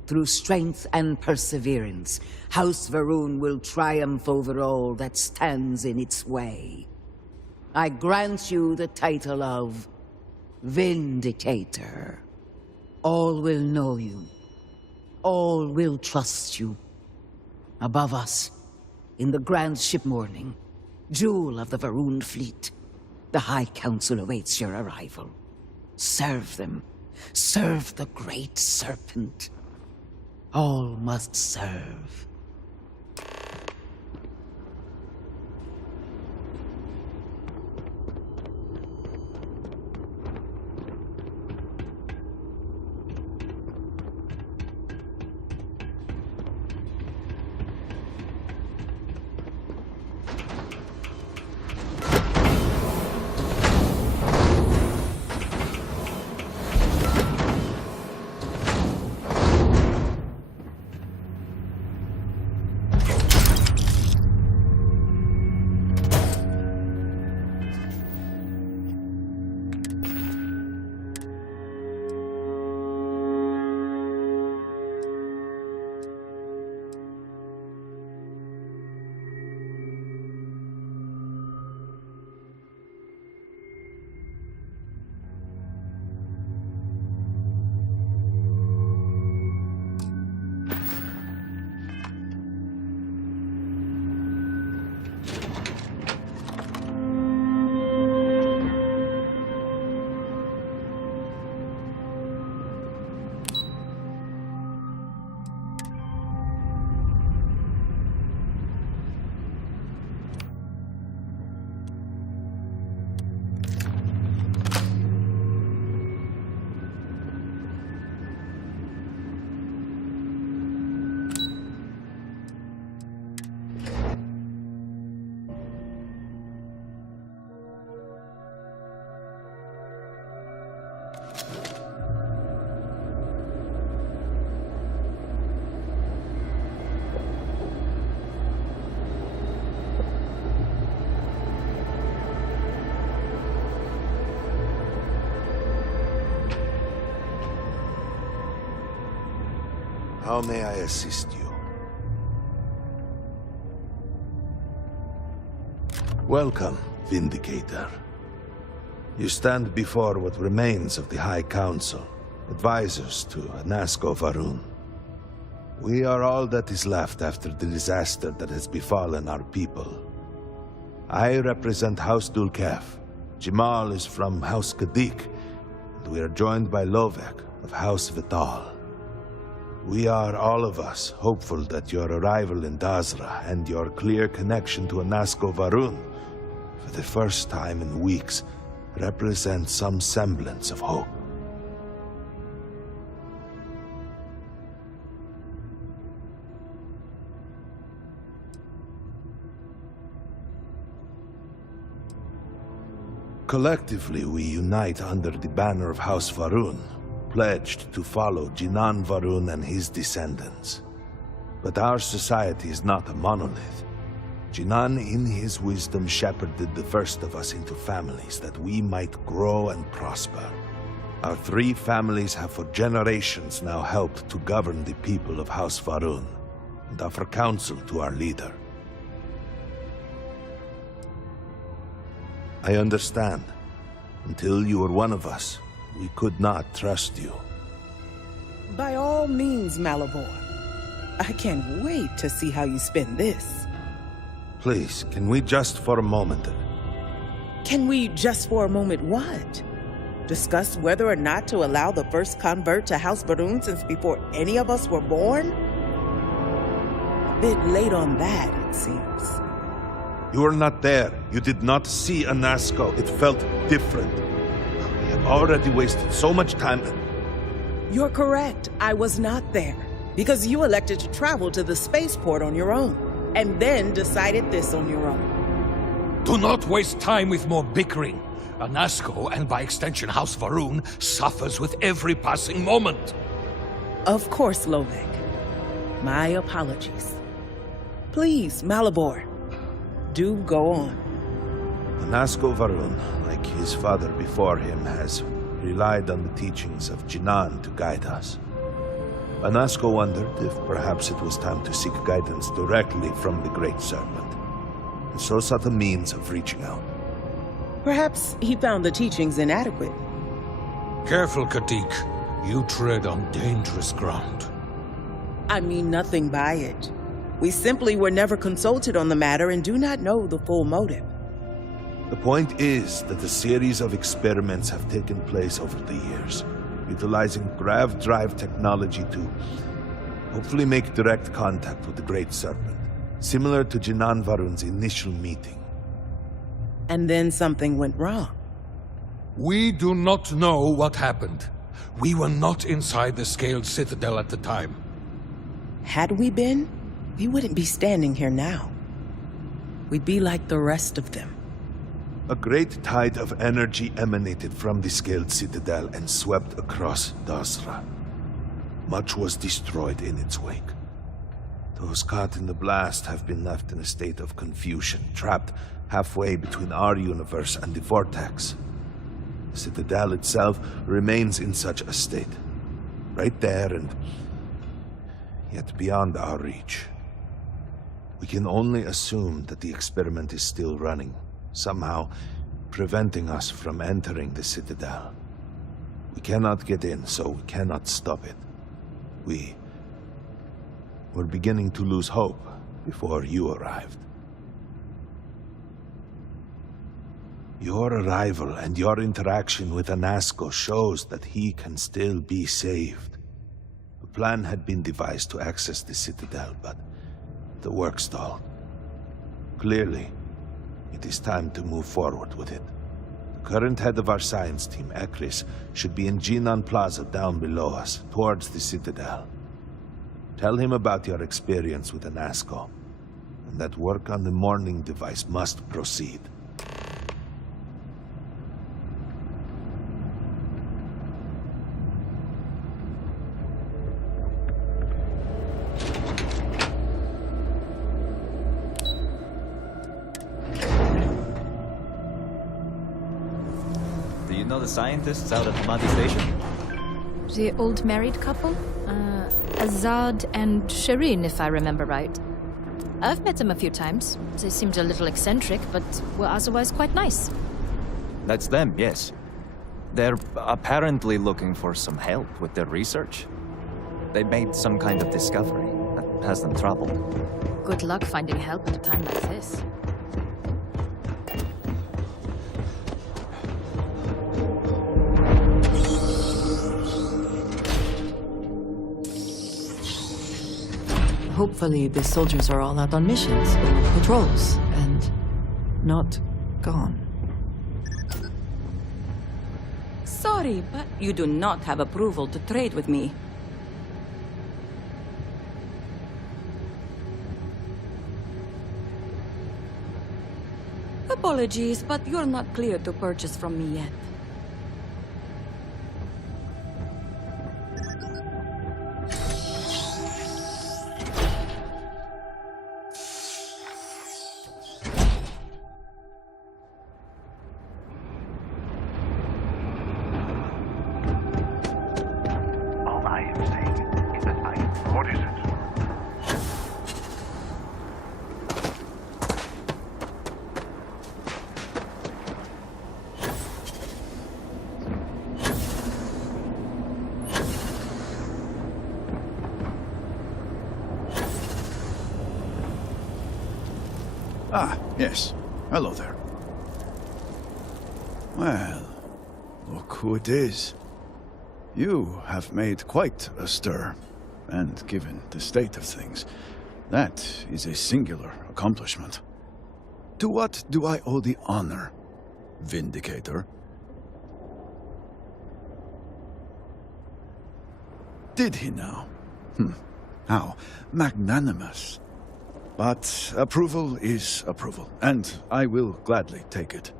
Through strength and perseverance, House Varun will triumph over all that stands in its way. I grant you the title of Vindicator. All will know you. All will trust you. Above us, in the grand ship morning, jewel of the Varun fleet, the High Council awaits your arrival. Serve them. Serve the great serpent. All must serve. How may I assist you? Welcome, Vindicator. You stand before what remains of the High Council, advisors to Nasko Varun. We are all that is left after the disaster that has befallen our people. I represent House Dulkef. Jamal is from House Kadik, and we are joined by Lovek of House Vital. We are, all of us, hopeful that your arrival in Dazra and your clear connection to Nasko Varun, for the first time in weeks, represent some semblance of hope. Collectively, we unite under the banner of House Varun, pledged to follow Jinan Varun and his descendants. But our society is not a monolith. Jinan, in his wisdom, shepherded the first of us into families that we might grow and prosper. Our 3 families have for generations now helped to govern the people of House Varun, and offer counsel to our leader. I understand. Until you were one of us, we could not trust you. By all means, Malabor. I can't wait to see how you spend this. Please, can we just for a moment... Can we just for a moment what? Discuss whether or not to allow the first convert to House Varun since before any of us were born? A bit late on that, it seems. You were not there. You did not see Nasko. It felt different. We have already wasted so much time. You're correct. I was not there. Because you elected to travel to the spaceport on your own. And then decided this on your own. Do not waste time with more bickering. Anasco, and by extension House Varun, suffers with every passing moment. Of course, Lovek. My apologies. Please, Malabor, do go on. Anasco Varun, like his father before him, has relied on the teachings of Jinan to guide us. Anasco wondered if perhaps it was time to seek guidance directly from the Great Serpent, and so sought a means of reaching out. Perhaps he found the teachings inadequate. Careful, Katik. You tread on dangerous ground. I mean nothing by it. We simply were never consulted on the matter and do not know the full motive. The point is that a series of experiments have taken place over the years, utilizing grav drive technology to hopefully make direct contact with the Great Serpent, similar to Jinan Varun's initial meeting. And then something went wrong. We do not know what happened. We were not inside the Scaled Citadel at the time. Had we been, we wouldn't be standing here now. We'd be like the rest of them. A great tide of energy emanated from the Scaled Citadel and swept across Dasra. Much was destroyed in its wake. Those caught in the blast have been left in a state of confusion, trapped halfway between our universe and the Vortex. The Citadel itself remains in such a state. Right there and yet beyond our reach. We can only assume that the experiment is still running, somehow preventing us from entering the Citadel. We cannot get in, so we cannot stop it. We were beginning to lose hope before you arrived. Your arrival and your interaction with Anasco shows that he can still be saved. A plan had been devised to access the Citadel, but the work stalled. Clearly, it is time to move forward with it. The current head of our science team, Ekris, should be in Jinan Plaza down below us, towards the Citadel. Tell him about your experience with Anasco, and that work on the morning device must proceed. Do you know the scientists out at Mati Station? The old married couple? Azad and Shireen, if I remember right. I've met them a few times. They seemed a little eccentric, but were otherwise quite nice. That's them, yes. They're apparently looking for some help with their research. They made some kind of discovery that has them troubled. Good luck finding help at a time like this. Hopefully the soldiers are all out on missions or patrols and not gone. Sorry, but you do not have approval to trade with me. Apologies, but you're not clear to purchase from me yet. Ah, yes. Hello there. Well, look who it is. You have made quite a stir, and given the state of things, that is a singular accomplishment. To what do I owe the honor, Vindicator? Did he now? How magnanimous. But approval is approval, and I will gladly take it.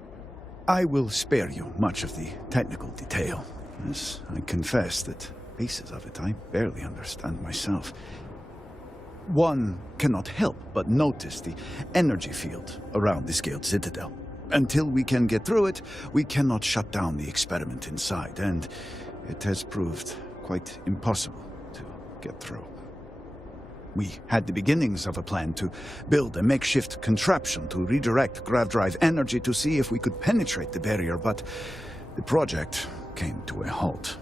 I will spare you much of the technical detail, as I confess that pieces of it I barely understand myself. One cannot help but notice the energy field around the scaled citadel. Until we can get through it, we cannot shut down the experiment inside, and it has proved quite impossible to get through. We had the beginnings of a plan to build a makeshift contraption to redirect grav drive energy to see if we could penetrate the barrier, but the project came to a halt.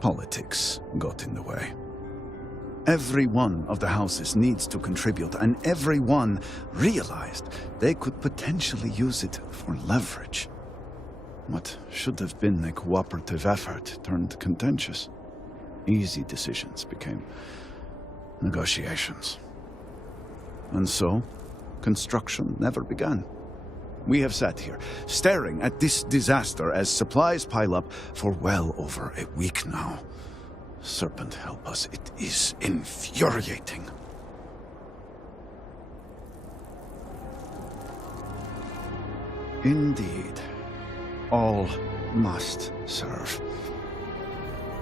Politics got in the way. Every one of the houses needs to contribute, and every one realized they could potentially use it for leverage. What should have been a cooperative effort turned contentious. Easy decisions became negotiations. And so, construction never began. We have sat here, staring at this disaster as supplies pile up for well over a week now. Serpent help us, it is infuriating. Indeed. All must serve.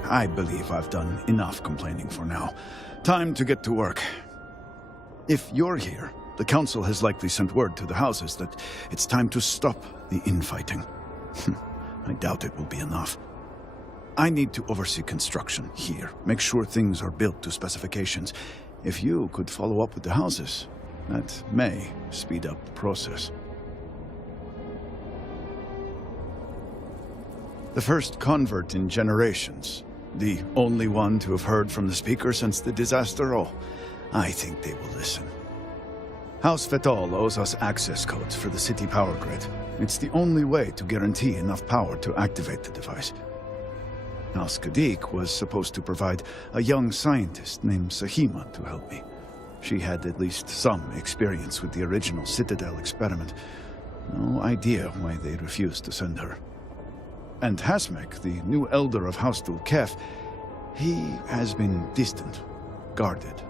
I believe I've done enough complaining for now. Time to get to work. If you're here, the Council has likely sent word to the houses that it's time to stop the infighting. I doubt it will be enough. I need to oversee construction here, make sure things are built to specifications. If you could follow up with the houses, that may speed up the process. The first convert in generations. The only one to have heard from the speaker since the disaster. Oh, I think they will listen. House Fetal owes us access codes for the city power grid. It's the only way to guarantee enough power to activate the device. House Kadik was supposed to provide a young scientist named Sahima to help me. She had at least some experience with the original Citadel experiment. No idea why they refused to send her. And Hasmek, the new elder of House Dulkef, he has been distant, guarded.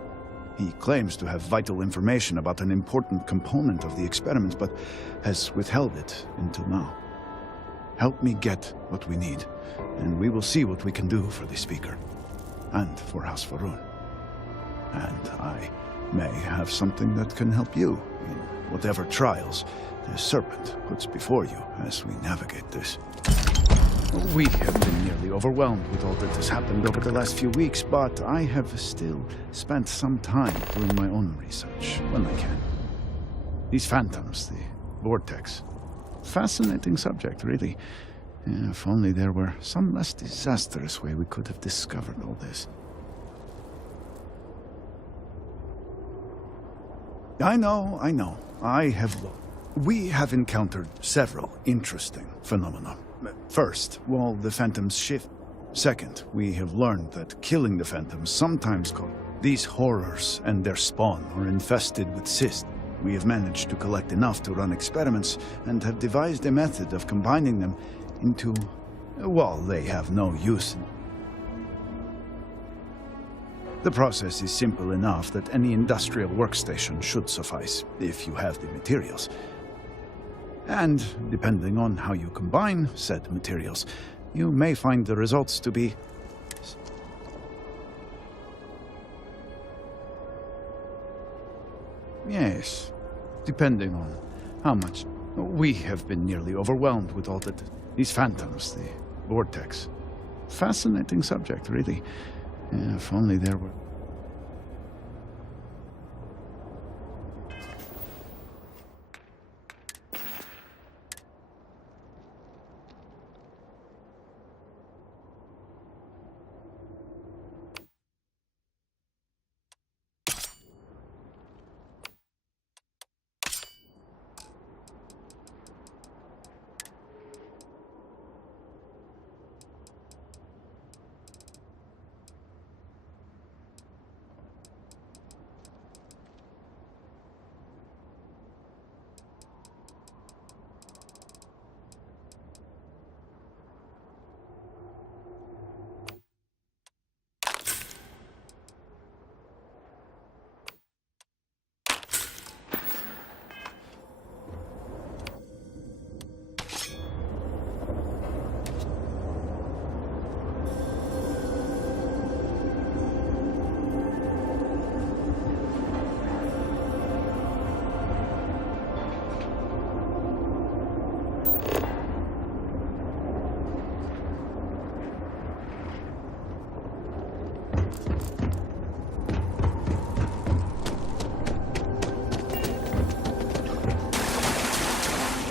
He claims to have vital information about an important component of the experiment, but has withheld it until now. Help me get what we need, and we will see what we can do for the Speaker, and for House Varun. And I may have something that can help you in whatever trials the Serpent puts before you as we navigate this. We have been nearly overwhelmed with all that has happened over the last few weeks, but I have still spent some time doing my own research when I can. These phantoms, the vortex. Fascinating subject, really. If only there were some less disastrous way we could have discovered all this. I know. We have encountered several interesting phenomena. First, while the phantoms shift. Second, we have learned that killing the phantoms sometimes cause these horrors and their spawn are infested with cysts. We have managed to collect enough to run experiments and have devised a method of combining them into, well, they have no use. The process is simple enough that any industrial workstation should suffice, if you have the materials. And, depending on how you combine said materials, you may find the results to be... Yes, depending on how much... We have been nearly overwhelmed with all that... These phantoms, the vortex. Fascinating subject, really. If only there were...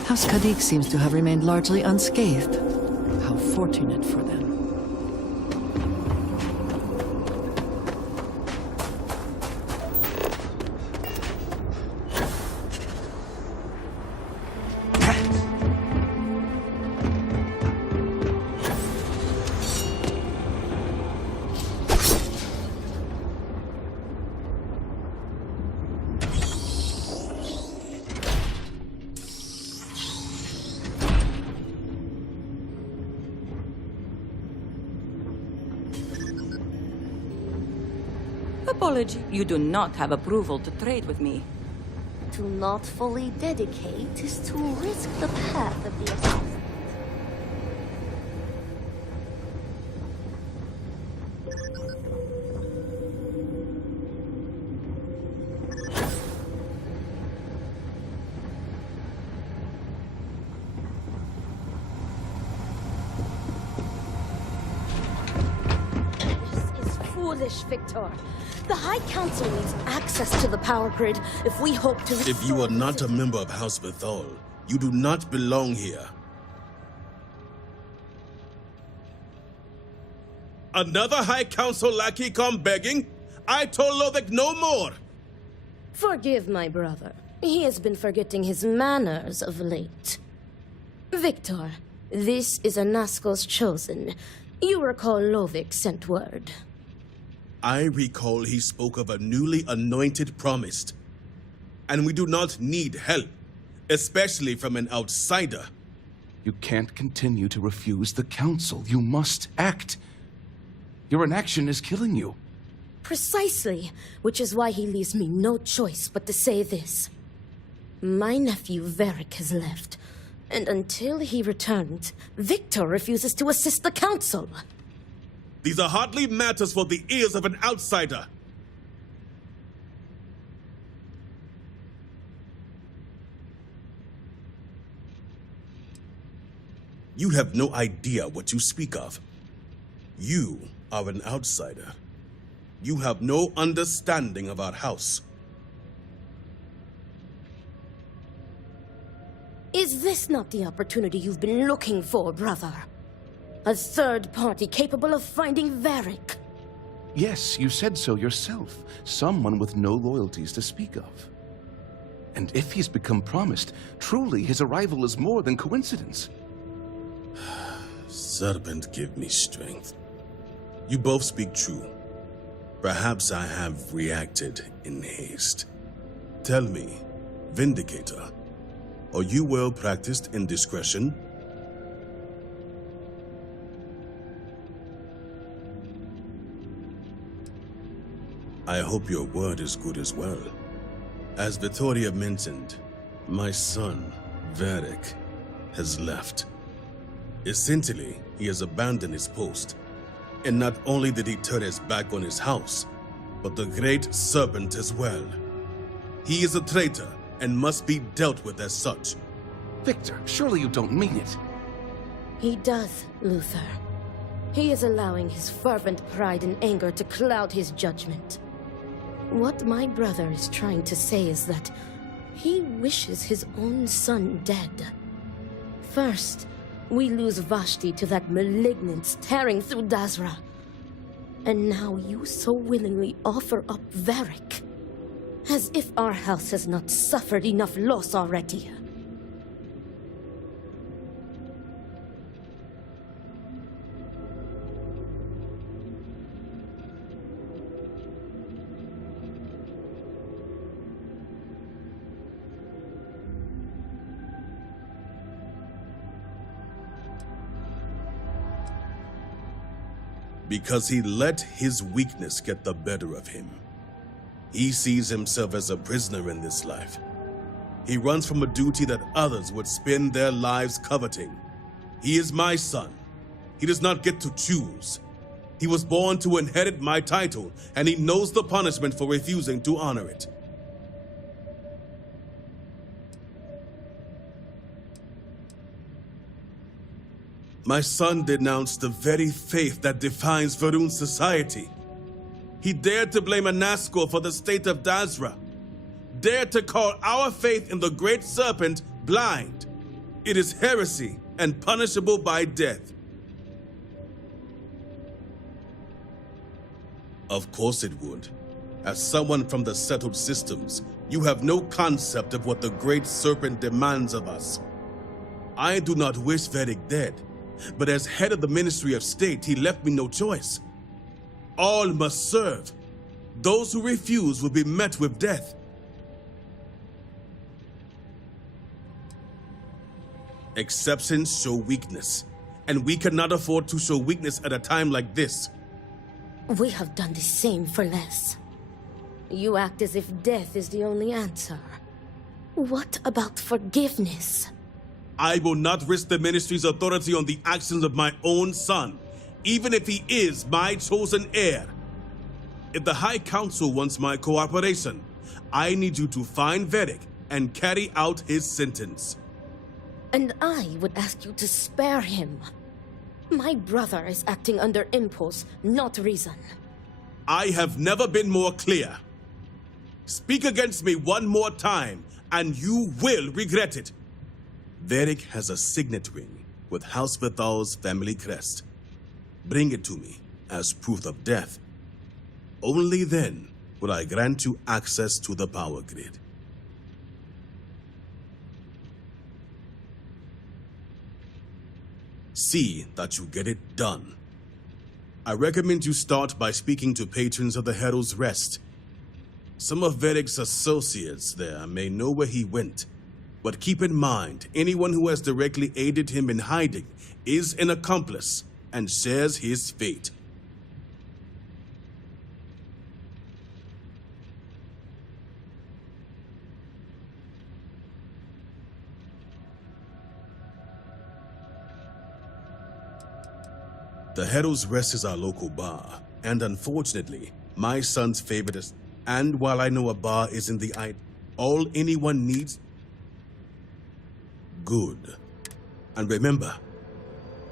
House Kadik seems to have remained largely unscathed. How fortunate for them. Apology. You do not have approval to trade with me. To not fully dedicate is to risk the path of the assassin. This is foolish, Victor. The High Council needs access to the power grid if we hope to... If you are not a member of House Bethol, you do not belong here. Another High Council lackey come begging? I told Lovick no more! Forgive my brother. He has been forgetting his manners of late. Victor, this is Anasco's chosen. You recall Lovick sent word. I recall he spoke of a newly anointed promised. And we do not need help, especially from an outsider. You can't continue to refuse the council. You must act. Your inaction is killing you. Precisely, which is why he leaves me no choice but to say this. My nephew Varric has left, and until he returns, Victor refuses to assist the council. These are hardly matters for the ears of an outsider. You have no idea what you speak of. You are an outsider. You have no understanding of our house. Is this not the opportunity you've been looking for, brother? A third party capable of finding Varric? Yes, you said so yourself. Someone with no loyalties to speak of. And if he's become promised, truly his arrival is more than coincidence. Serpent, give me strength. You both speak true. Perhaps I have reacted in haste. Tell me, Vindicator, are you well practiced in discretion? I hope your word is good as well. As Vittoria mentioned, my son, Varric, has left. Essentially, he has abandoned his post. And not only did he turn his back on his house, but the great serpent as well. He is a traitor and must be dealt with as such. Victor, surely you don't mean it. He does, Luther. He is allowing his fervent pride and anger to cloud his judgment. What my brother is trying to say is that he wishes his own son dead. First, we lose Vashti to that malignance tearing through Dazra. And now you so willingly offer up Varric. As if our house has not suffered enough loss already. Because he let his weakness get the better of him. He sees himself as a prisoner in this life. He runs from a duty that others would spend their lives coveting. He is my son. He does not get to choose. He was born to inherit my title, and he knows the punishment for refusing to honor it. My son denounced the very faith that defines Varun society. He dared to blame Anasco for the state of Dazra. Dared to call our faith in the Great Serpent blind. It is heresy and punishable by death. Of course it would. As someone from the settled systems, you have no concept of what the Great Serpent demands of us. I do not wish Vedic dead, but as head of the Ministry of State, he left me no choice. All must serve. Those who refuse will be met with death. Exceptions show weakness, and we cannot afford to show weakness at a time like this. We have done the same for less. You act as if death is the only answer. What about forgiveness? I will not risk the Ministry's authority on the actions of my own son, even if he is my chosen heir. If the High Council wants my cooperation, I need you to find Vedic and carry out his sentence. And I would ask you to spare him. My brother is acting under impulse, not reason. I have never been more clear. Speak against me one more time, and you will regret it. Vedic has a signet ring with House Vithal's family crest. Bring it to me as proof of death. Only then will I grant you access to the power grid. See that you get it done. I recommend you start by speaking to patrons of the Herald's Rest. Some of Vedic's associates there may know where he went, but keep in mind, anyone who has directly aided him in hiding is an accomplice and shares his fate. The Herald's Rest is our local bar, and unfortunately, my son's favorite is... And while I know a bar isn't the all anyone needs... Good. And remember,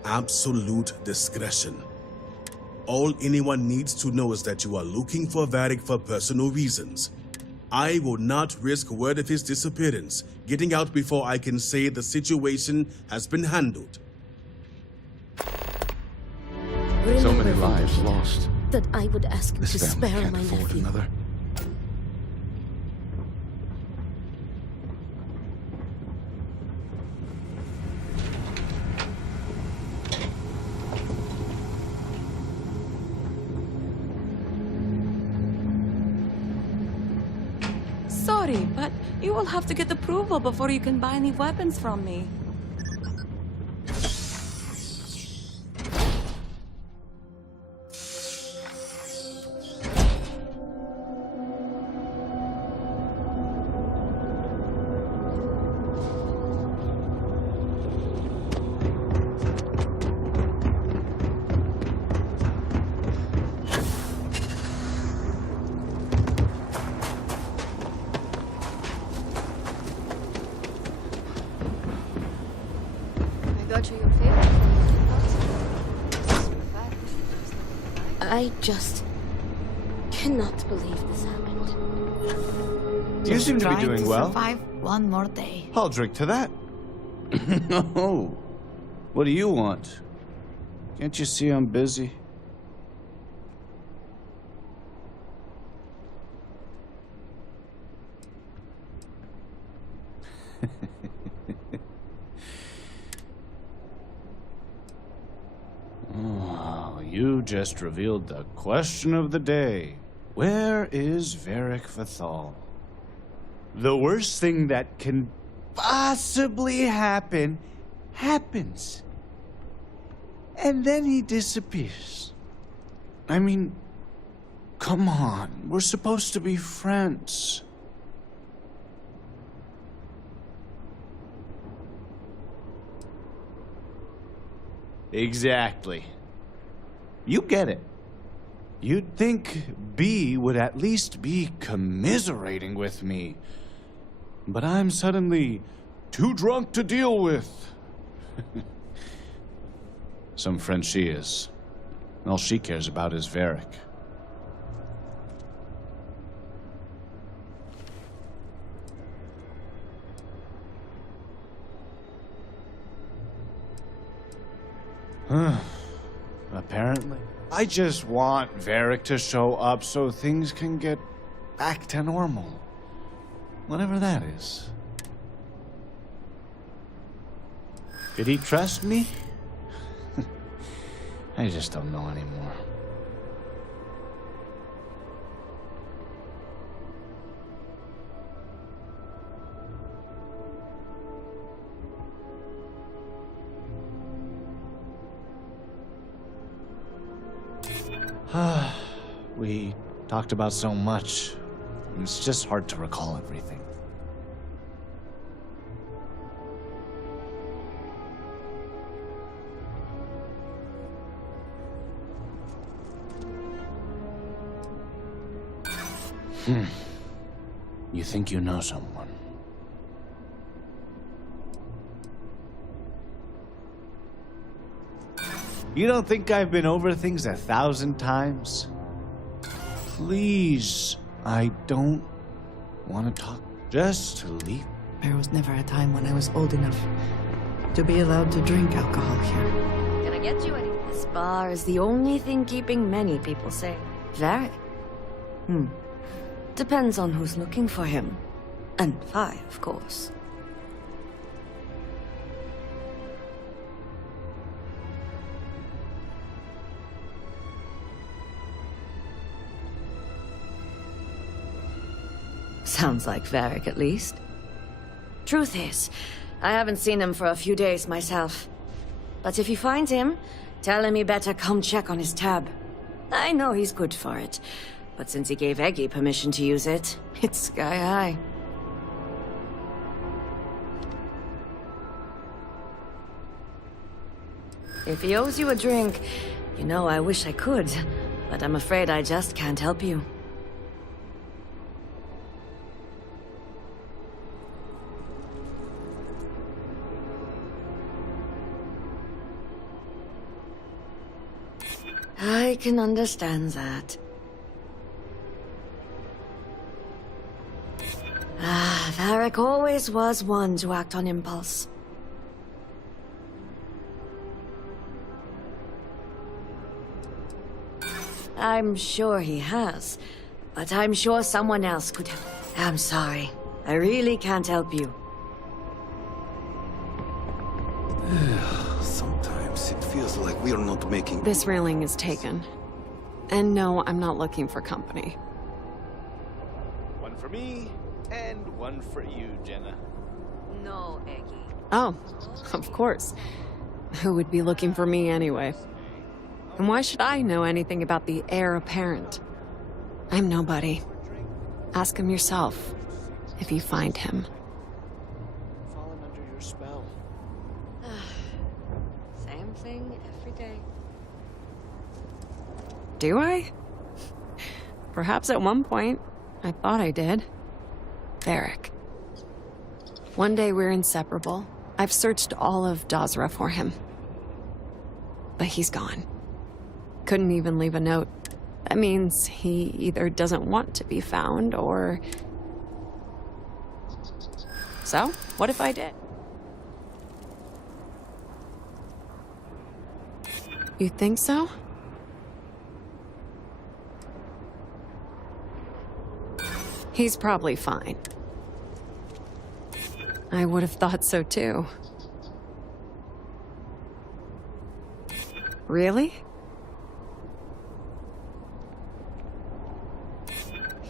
absolute discretion. All anyone needs to know is that you are looking for Vedic for personal reasons. I will not risk word of his disappearance getting out before I can say the situation has been handled. So many lives lost. That I would ask you This to family spare can't my afford nephew. another. Sorry, but you will have to get approval before you can buy any weapons from me. I just cannot believe this happened. You seem to be doing well. Survive one more day. I'll drink to that. No. What do you want? Can't you see I'm busy? Oh, you just revealed the question of the day. Where is Varric Vithal? The worst thing that can possibly happen, happens. And then he disappears. I mean, come on, we're supposed to be friends. Exactly. You get it. You'd think B would at least be commiserating with me. But I'm suddenly too drunk to deal with. Some friend she is. All she cares about is Varric. Apparently. I just want Varric to show up so things can get back to normal. Whatever that is. Could he trust me? I just don't know anymore. We talked about so much. It's just hard to recall everything. You think you know someone? You don't think I've been over things 1,000 times? Please, I don't want to talk. Just leave. There was never a time when I was old enough to be allowed to drink alcohol here. Can I get you any? This bar is the only thing keeping many people safe. Very. Depends on who's looking for him. And Vi, of course. Sounds like Varric, at least. Truth is, I haven't seen him for a few days myself. But if you find him, tell him he better come check on his tab. I know he's good for it, but since he gave Eggy permission to use it, it's sky high. If he owes you a drink, you know I wish I could, but I'm afraid I just can't help you. I can understand that. Varric always was one to act on impulse. I'm sure he has, but I'm sure someone else could have. I'm sorry. I really can't help you. Sometimes it feels like we are not making... This railing is taken. And no, I'm not looking for company. One for me, and one for you, Jenna. No, Eggy. Oh, of course. Who would be looking for me anyway? And why should I know anything about the heir apparent? I'm nobody. Ask him yourself, if you find him. Fallen under your spell. Same thing every day. Do I? Perhaps at one point, I thought I did. Varric. One day we're inseparable. I've searched all of Dazra for him. But he's gone. Couldn't even leave a note. That means he either doesn't want to be found, or... So, what if I did? You think so? He's probably fine. I would have thought so too. Really?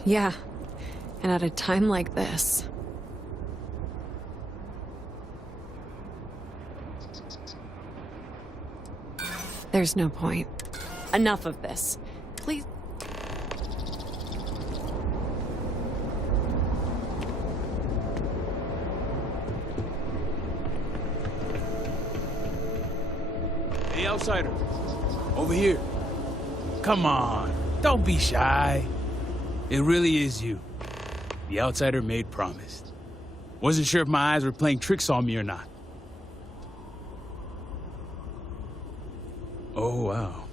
Yeah, and at a time like this. There's no point. Enough of this. Please. Hey, outsider. Over here. Come on, don't be shy. It really is you. The outsider made promise. Wasn't sure if my eyes were playing tricks on me or not. Oh, wow.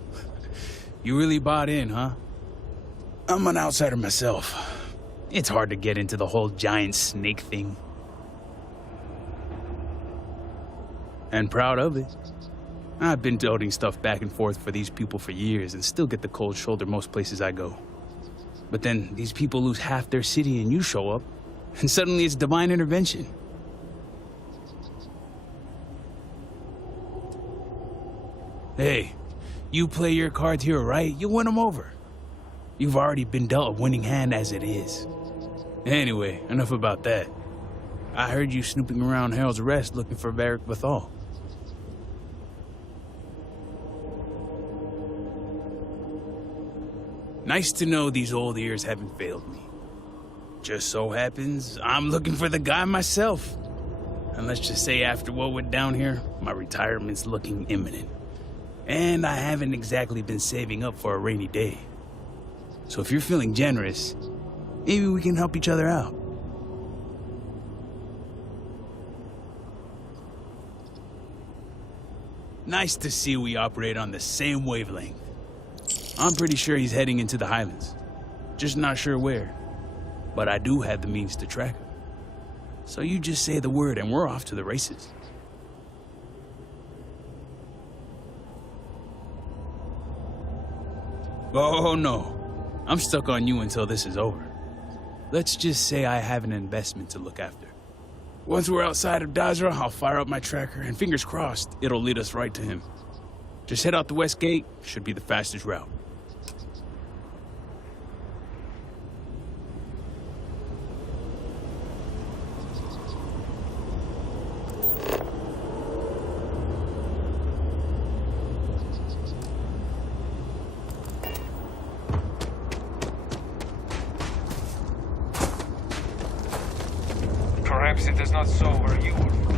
You really bought in, huh? I'm an outsider myself. It's hard to get into the whole giant snake thing. And proud of it. I've been toting stuff back and forth for these people for years and still get the cold shoulder most places I go. But then these people lose half their city and you show up, and suddenly it's divine intervention. Hey, you play your cards here right, you win them over. You've already been dealt a winning hand as it is. Anyway, enough about that. I heard you snooping around Harold's Rest looking for Varric Bethal. Nice to know these old ears haven't failed me. Just so happens, I'm looking for the guy myself. And let's just say after what went down here, my retirement's looking imminent. And I haven't exactly been saving up for a rainy day. So if you're feeling generous, maybe we can help each other out. Nice to see we operate on the same wavelength. I'm pretty sure he's heading into the Highlands. Just not sure where. But I do have the means to track him. So you just say the word and we're off to the races. Oh no, I'm stuck on you until this is over. Let's just say I have an investment to look after. Once we're outside of Dazra, I'll fire up my tracker and fingers crossed, it'll lead us right to him. Just head out the west gate, should be the fastest route. Perhaps it is not so where you are from.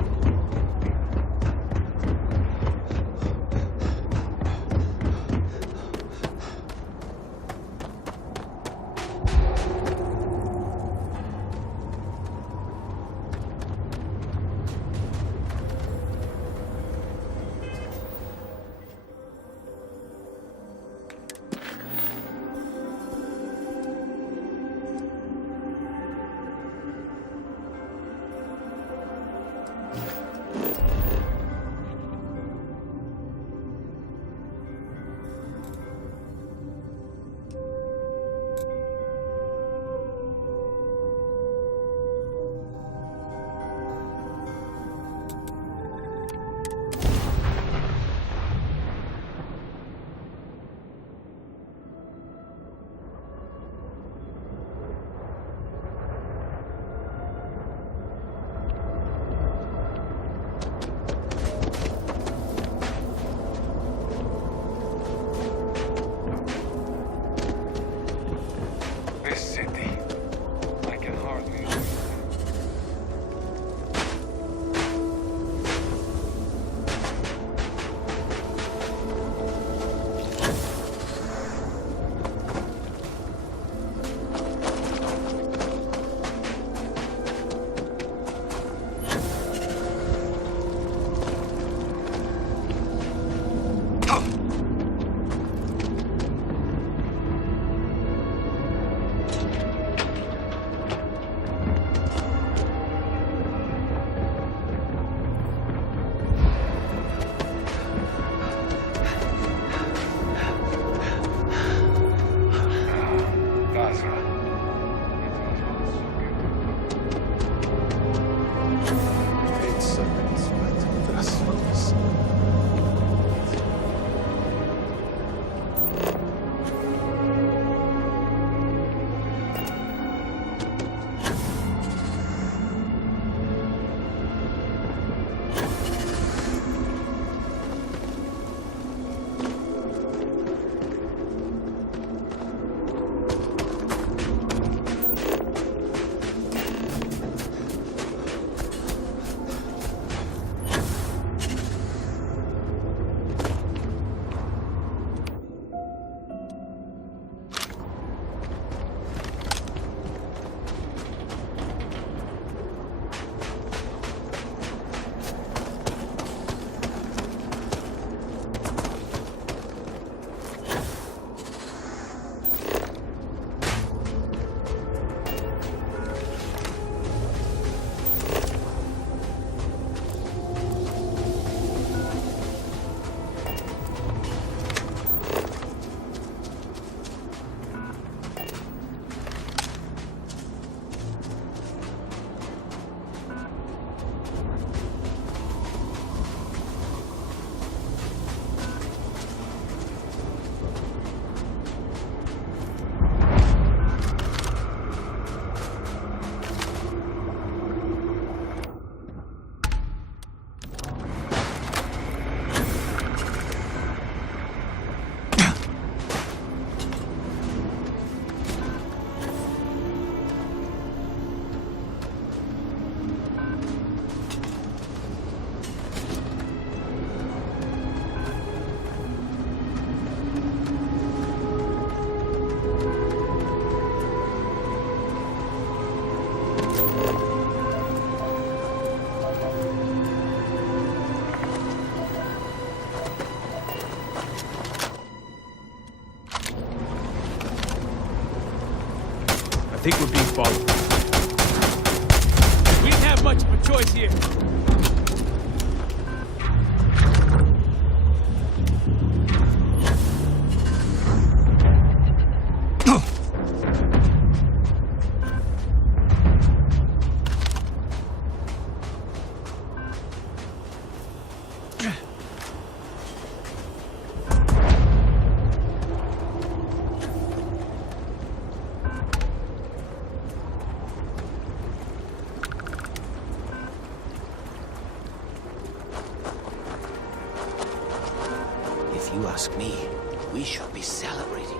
think we're being followed. We didn't have much of a choice here. If you ask me, we should be celebrating.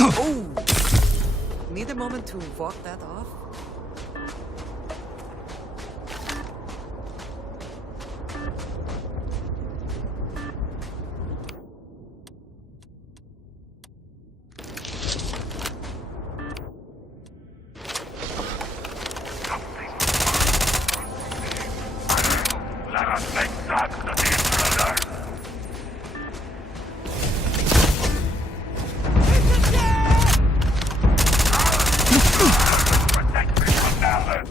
Oh! Need a moment to walk that off? Let us make that to the intruder! Protect me from Alan!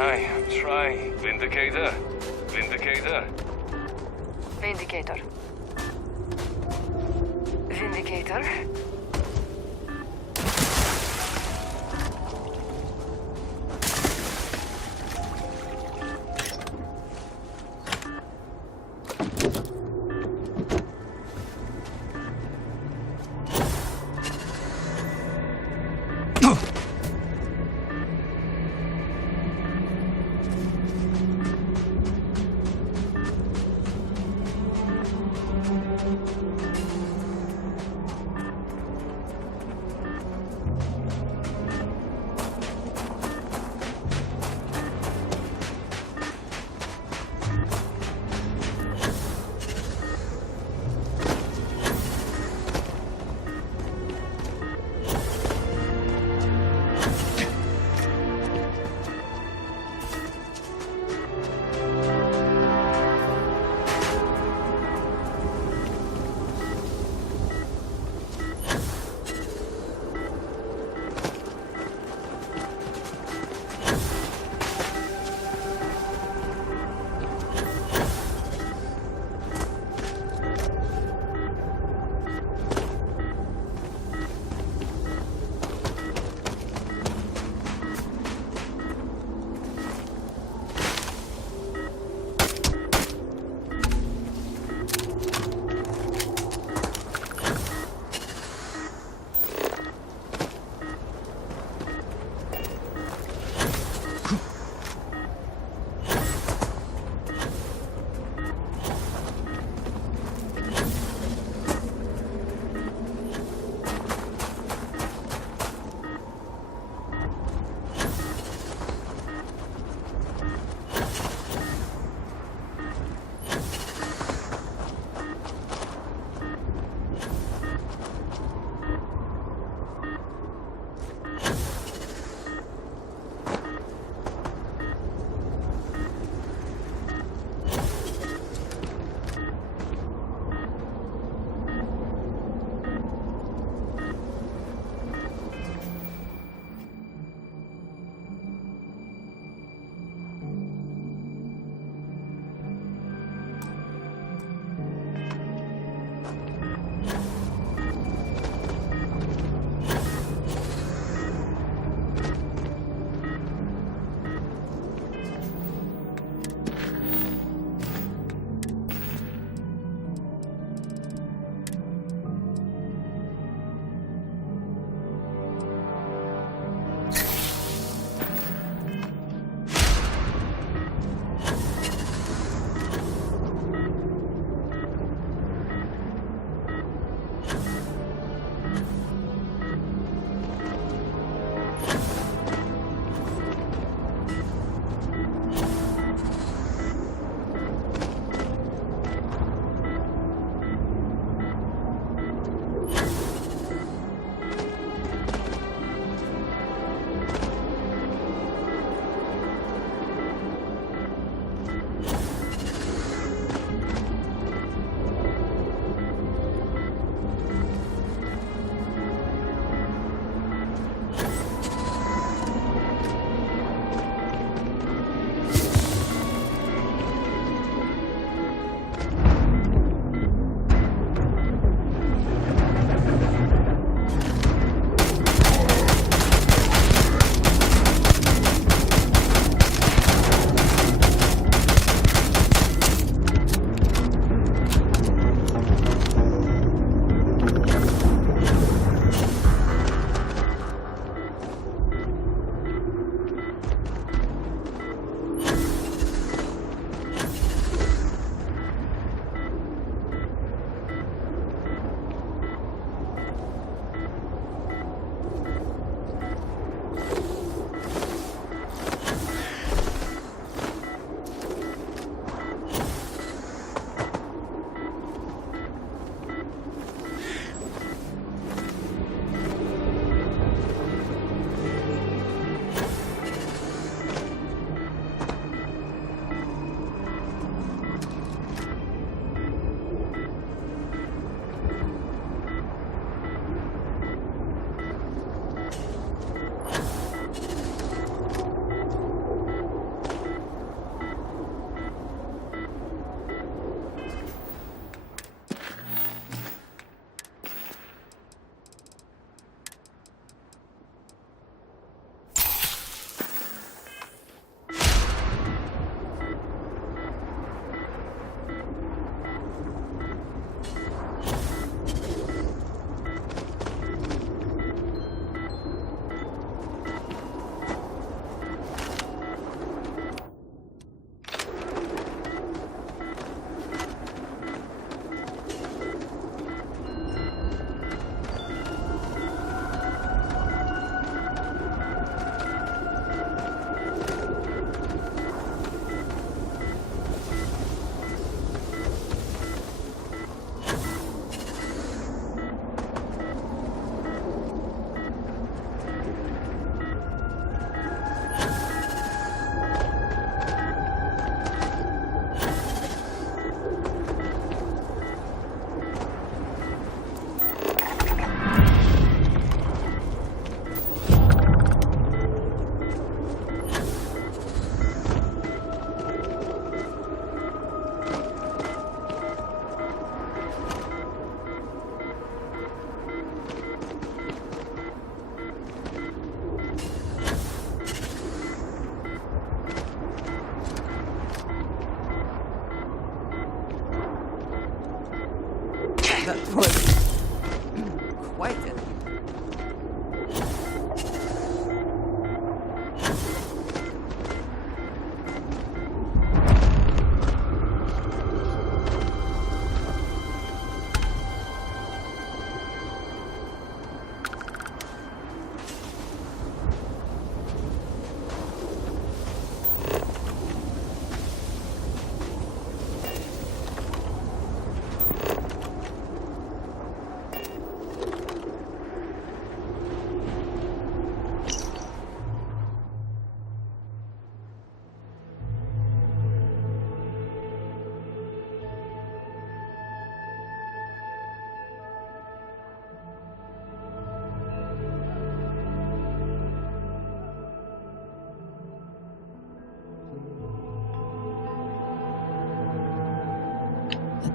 I try. Vindicator. Vindicator. Vindicator. Vindicator.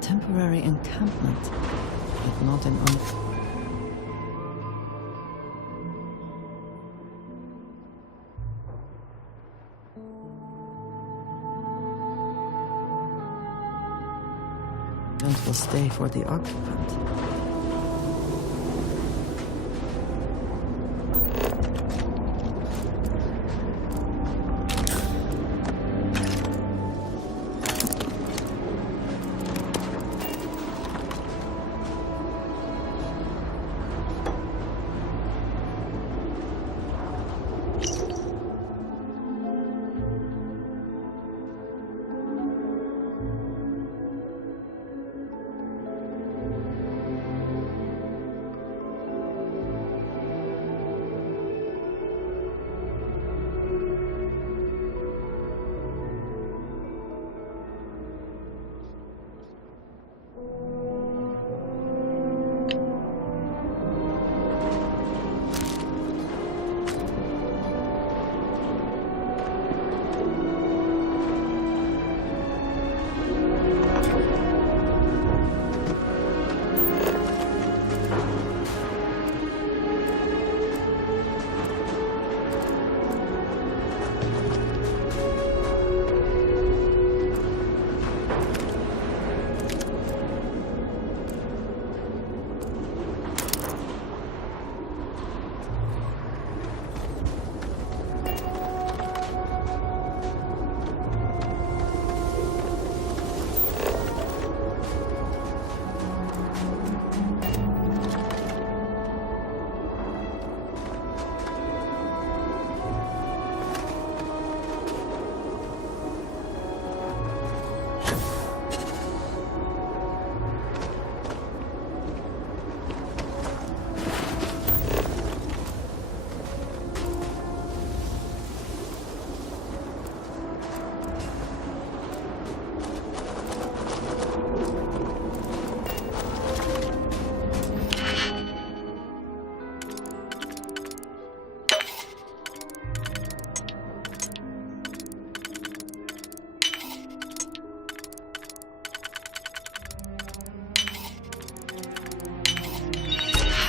temporary encampment, but not an Tent will stay for the occupant.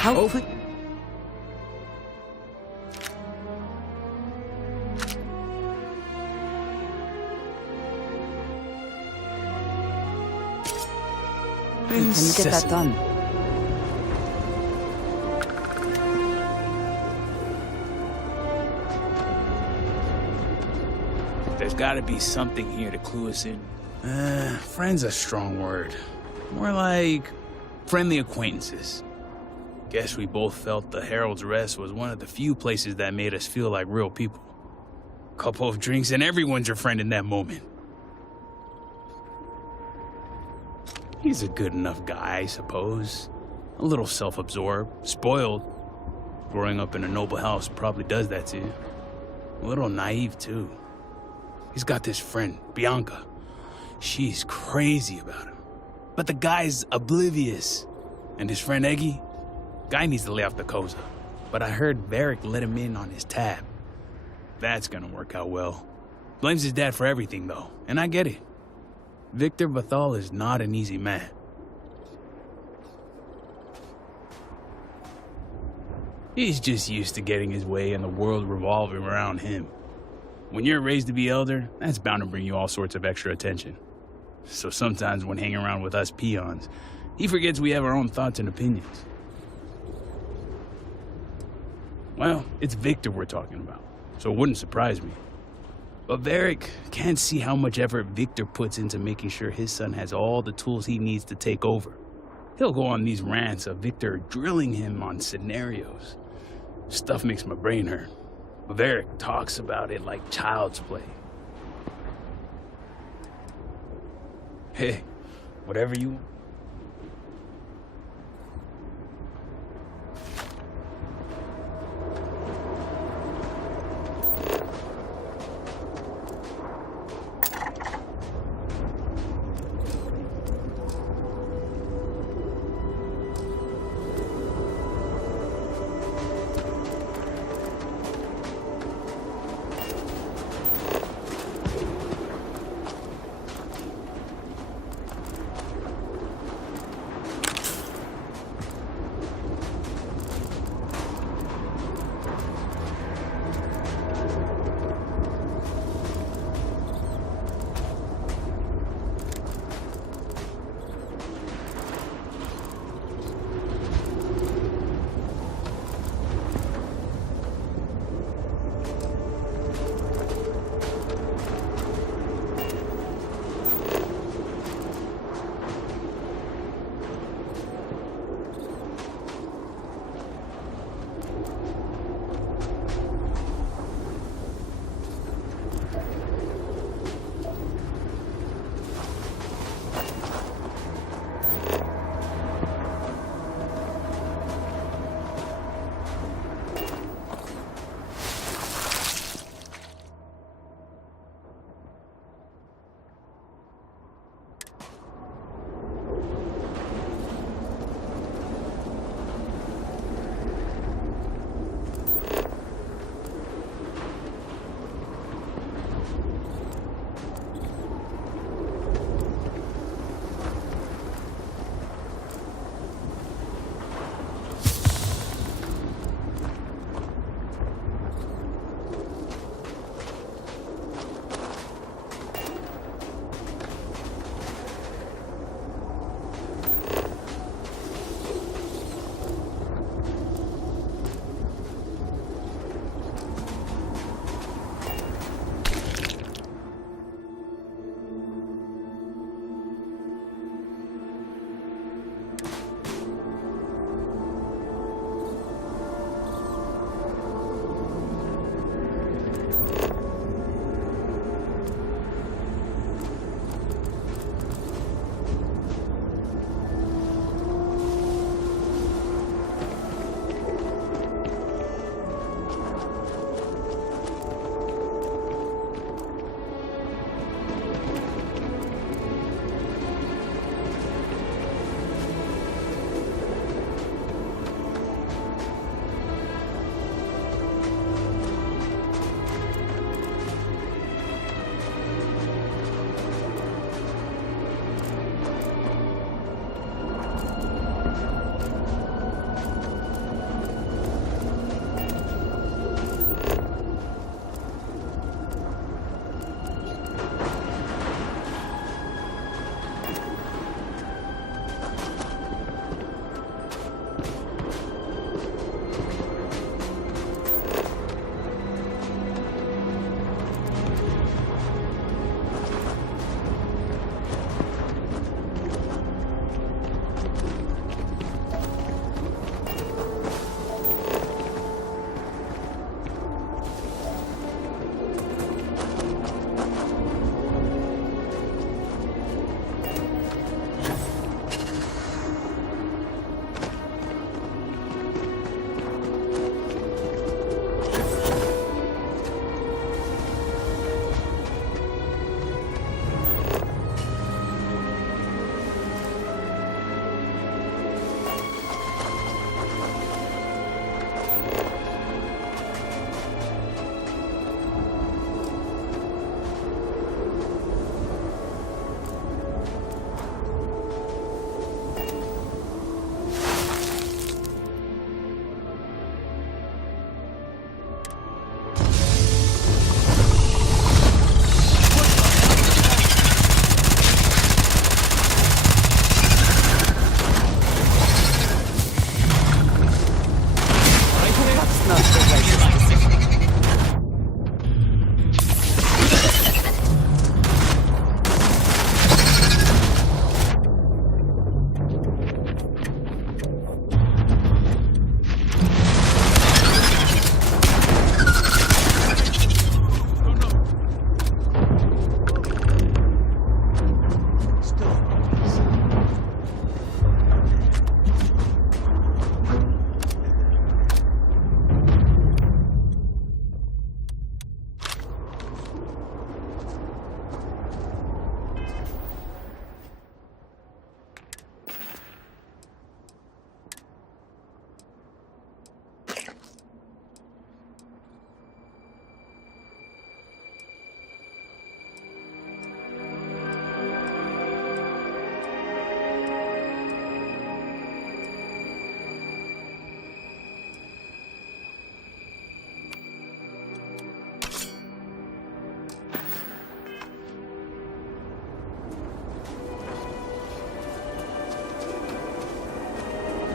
How quick? Can you get that done? There's gotta be something here to clue us in. Friend's a strong word. More like friendly acquaintances. Guess we both felt the Herald's Rest was one of the few places that made us feel like real people. Couple of drinks and everyone's your friend in that moment. He's a good enough guy, I suppose. A little self-absorbed, spoiled. Growing up in a noble house probably does that to you. A little naive, too. He's got this friend, Bianca. She's crazy about him. But the guy's oblivious. And his friend Eggy? Guy needs to lay off the Koza. But I heard Varric let him in on his tab. That's gonna work out well. Blames his dad for everything, though. And I get it. Victor Bethal is not an easy man. He's just used to getting his way and the world revolving around him. When you're raised to be elder, that's bound to bring you all sorts of extra attention. So sometimes when hanging around with us peons, he forgets we have our own thoughts and opinions. Well, it's Victor we're talking about, so it wouldn't surprise me. But Varric can't see how much effort Victor puts into making sure his son has all the tools he needs to take over. He'll go on these rants of Victor drilling him on scenarios. Stuff makes my brain hurt. But Varric talks about it like child's play. Hey, whatever you want.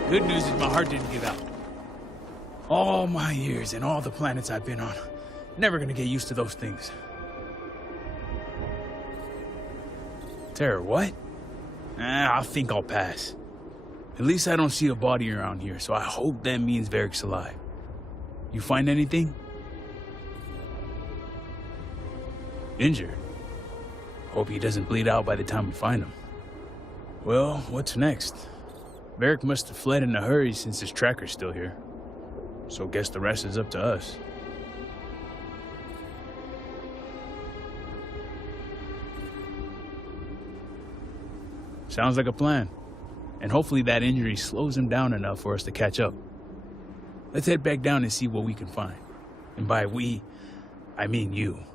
Good news is my heart didn't give out. All my years and all the planets I've been on. Never gonna get used to those things. Terror, what? I think I'll pass. At least I don't see a body around here, so I hope that means Varric's alive. You find anything? Injured? Hope he doesn't bleed out by the time we find him. Well, what's next? Varric must have fled in a hurry since his tracker's still here. So guess the rest is up to us. Sounds like a plan. And hopefully that injury slows him down enough for us to catch up. Let's head back down and see what we can find. And by we, I mean you.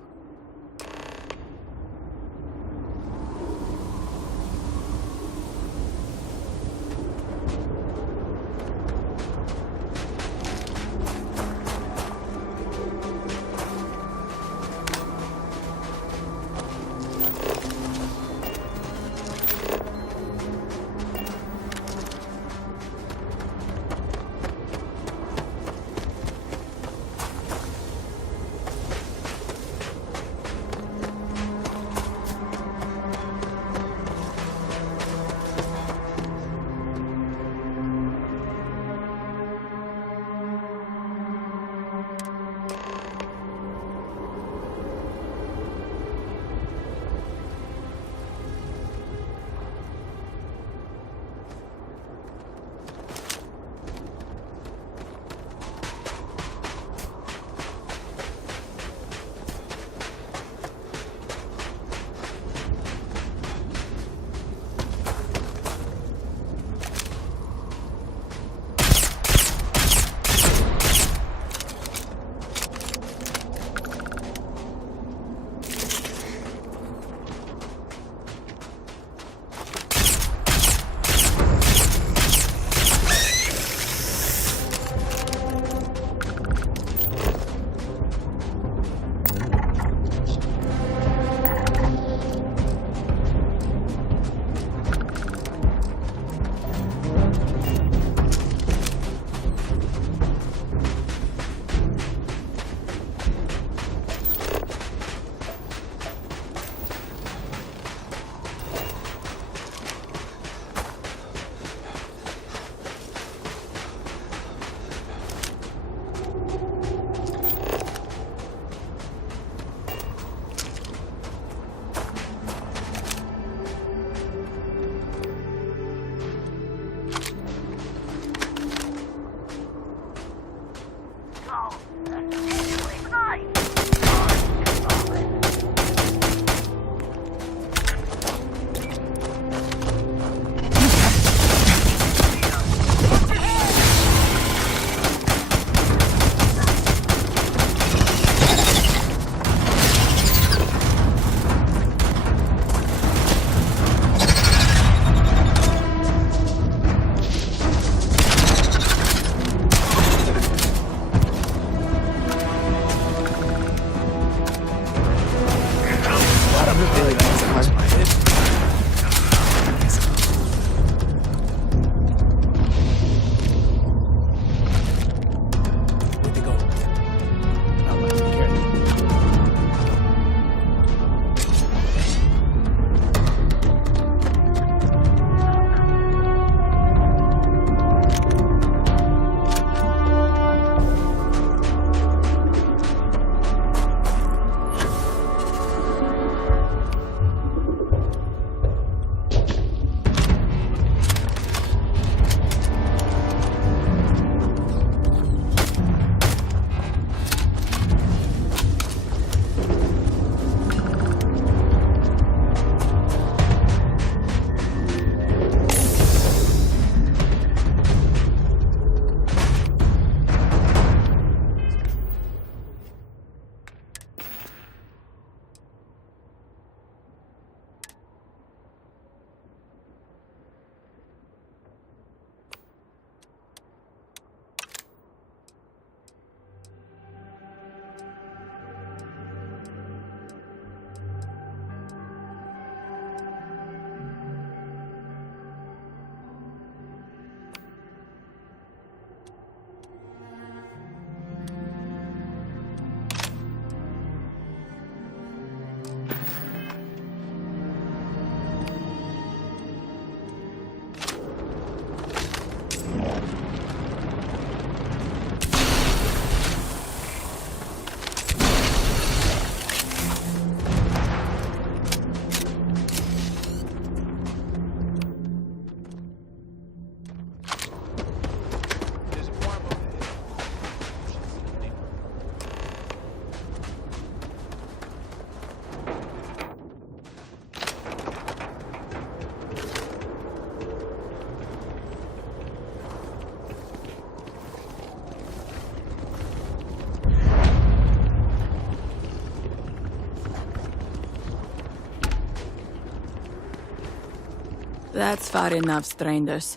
That's far enough, strangers.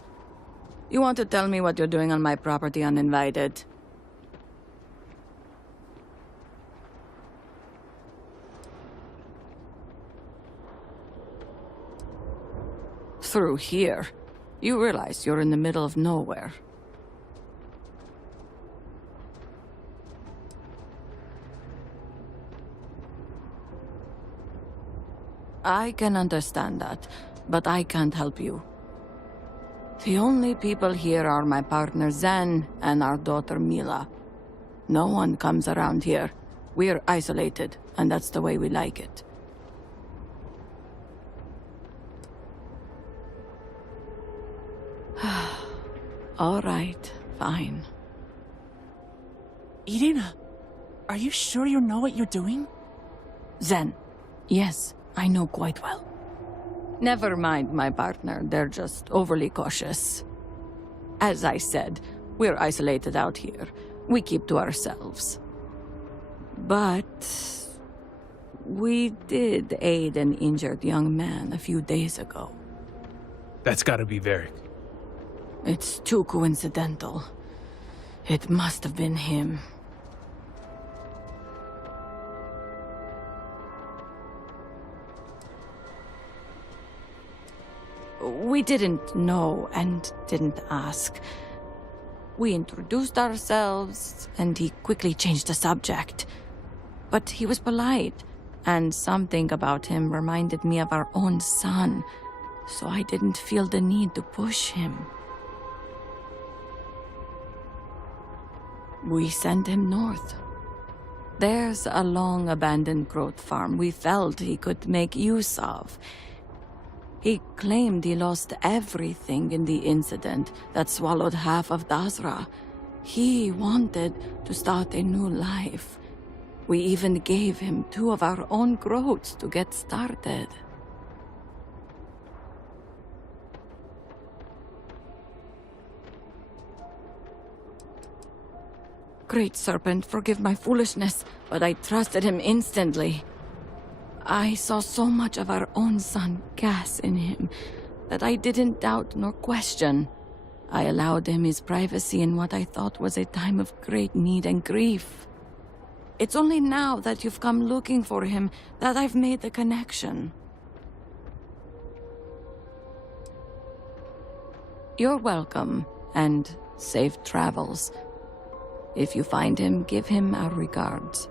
You want to tell me what you're doing on my property uninvited? Through here. You realize you're in the middle of nowhere. I can understand that, but I can't help you. The only people here are my partner Zen and our daughter Mila. No one comes around here. We're isolated, and that's the way we like it. All right, fine. Irina, are you sure you know what you're doing? Zen, yes, I know quite well. Never mind my partner, they're just overly cautious. As I said, we're isolated out here. We keep to ourselves. But we did aid an injured young man a few days ago. That's gotta be Varric. It's too coincidental. It must have been him. We didn't know and didn't ask. We introduced ourselves, and he quickly changed the subject. But he was polite, and something about him reminded me of our own son, so I didn't feel the need to push him. We sent him north. There's a long-abandoned growth farm we felt he could make use of. He claimed he lost everything in the incident that swallowed half of Dazra. He wanted to start a new life. We even gave him 2 of our own groats to get started. Great Serpent, forgive my foolishness, but I trusted him instantly. I saw so much of our own son gas in him that I didn't doubt nor question. I allowed him his privacy in what I thought was a time of great need and grief. It's only now that you've come looking for him that I've made the connection. You're welcome, and safe travels. If you find him, give him our regards.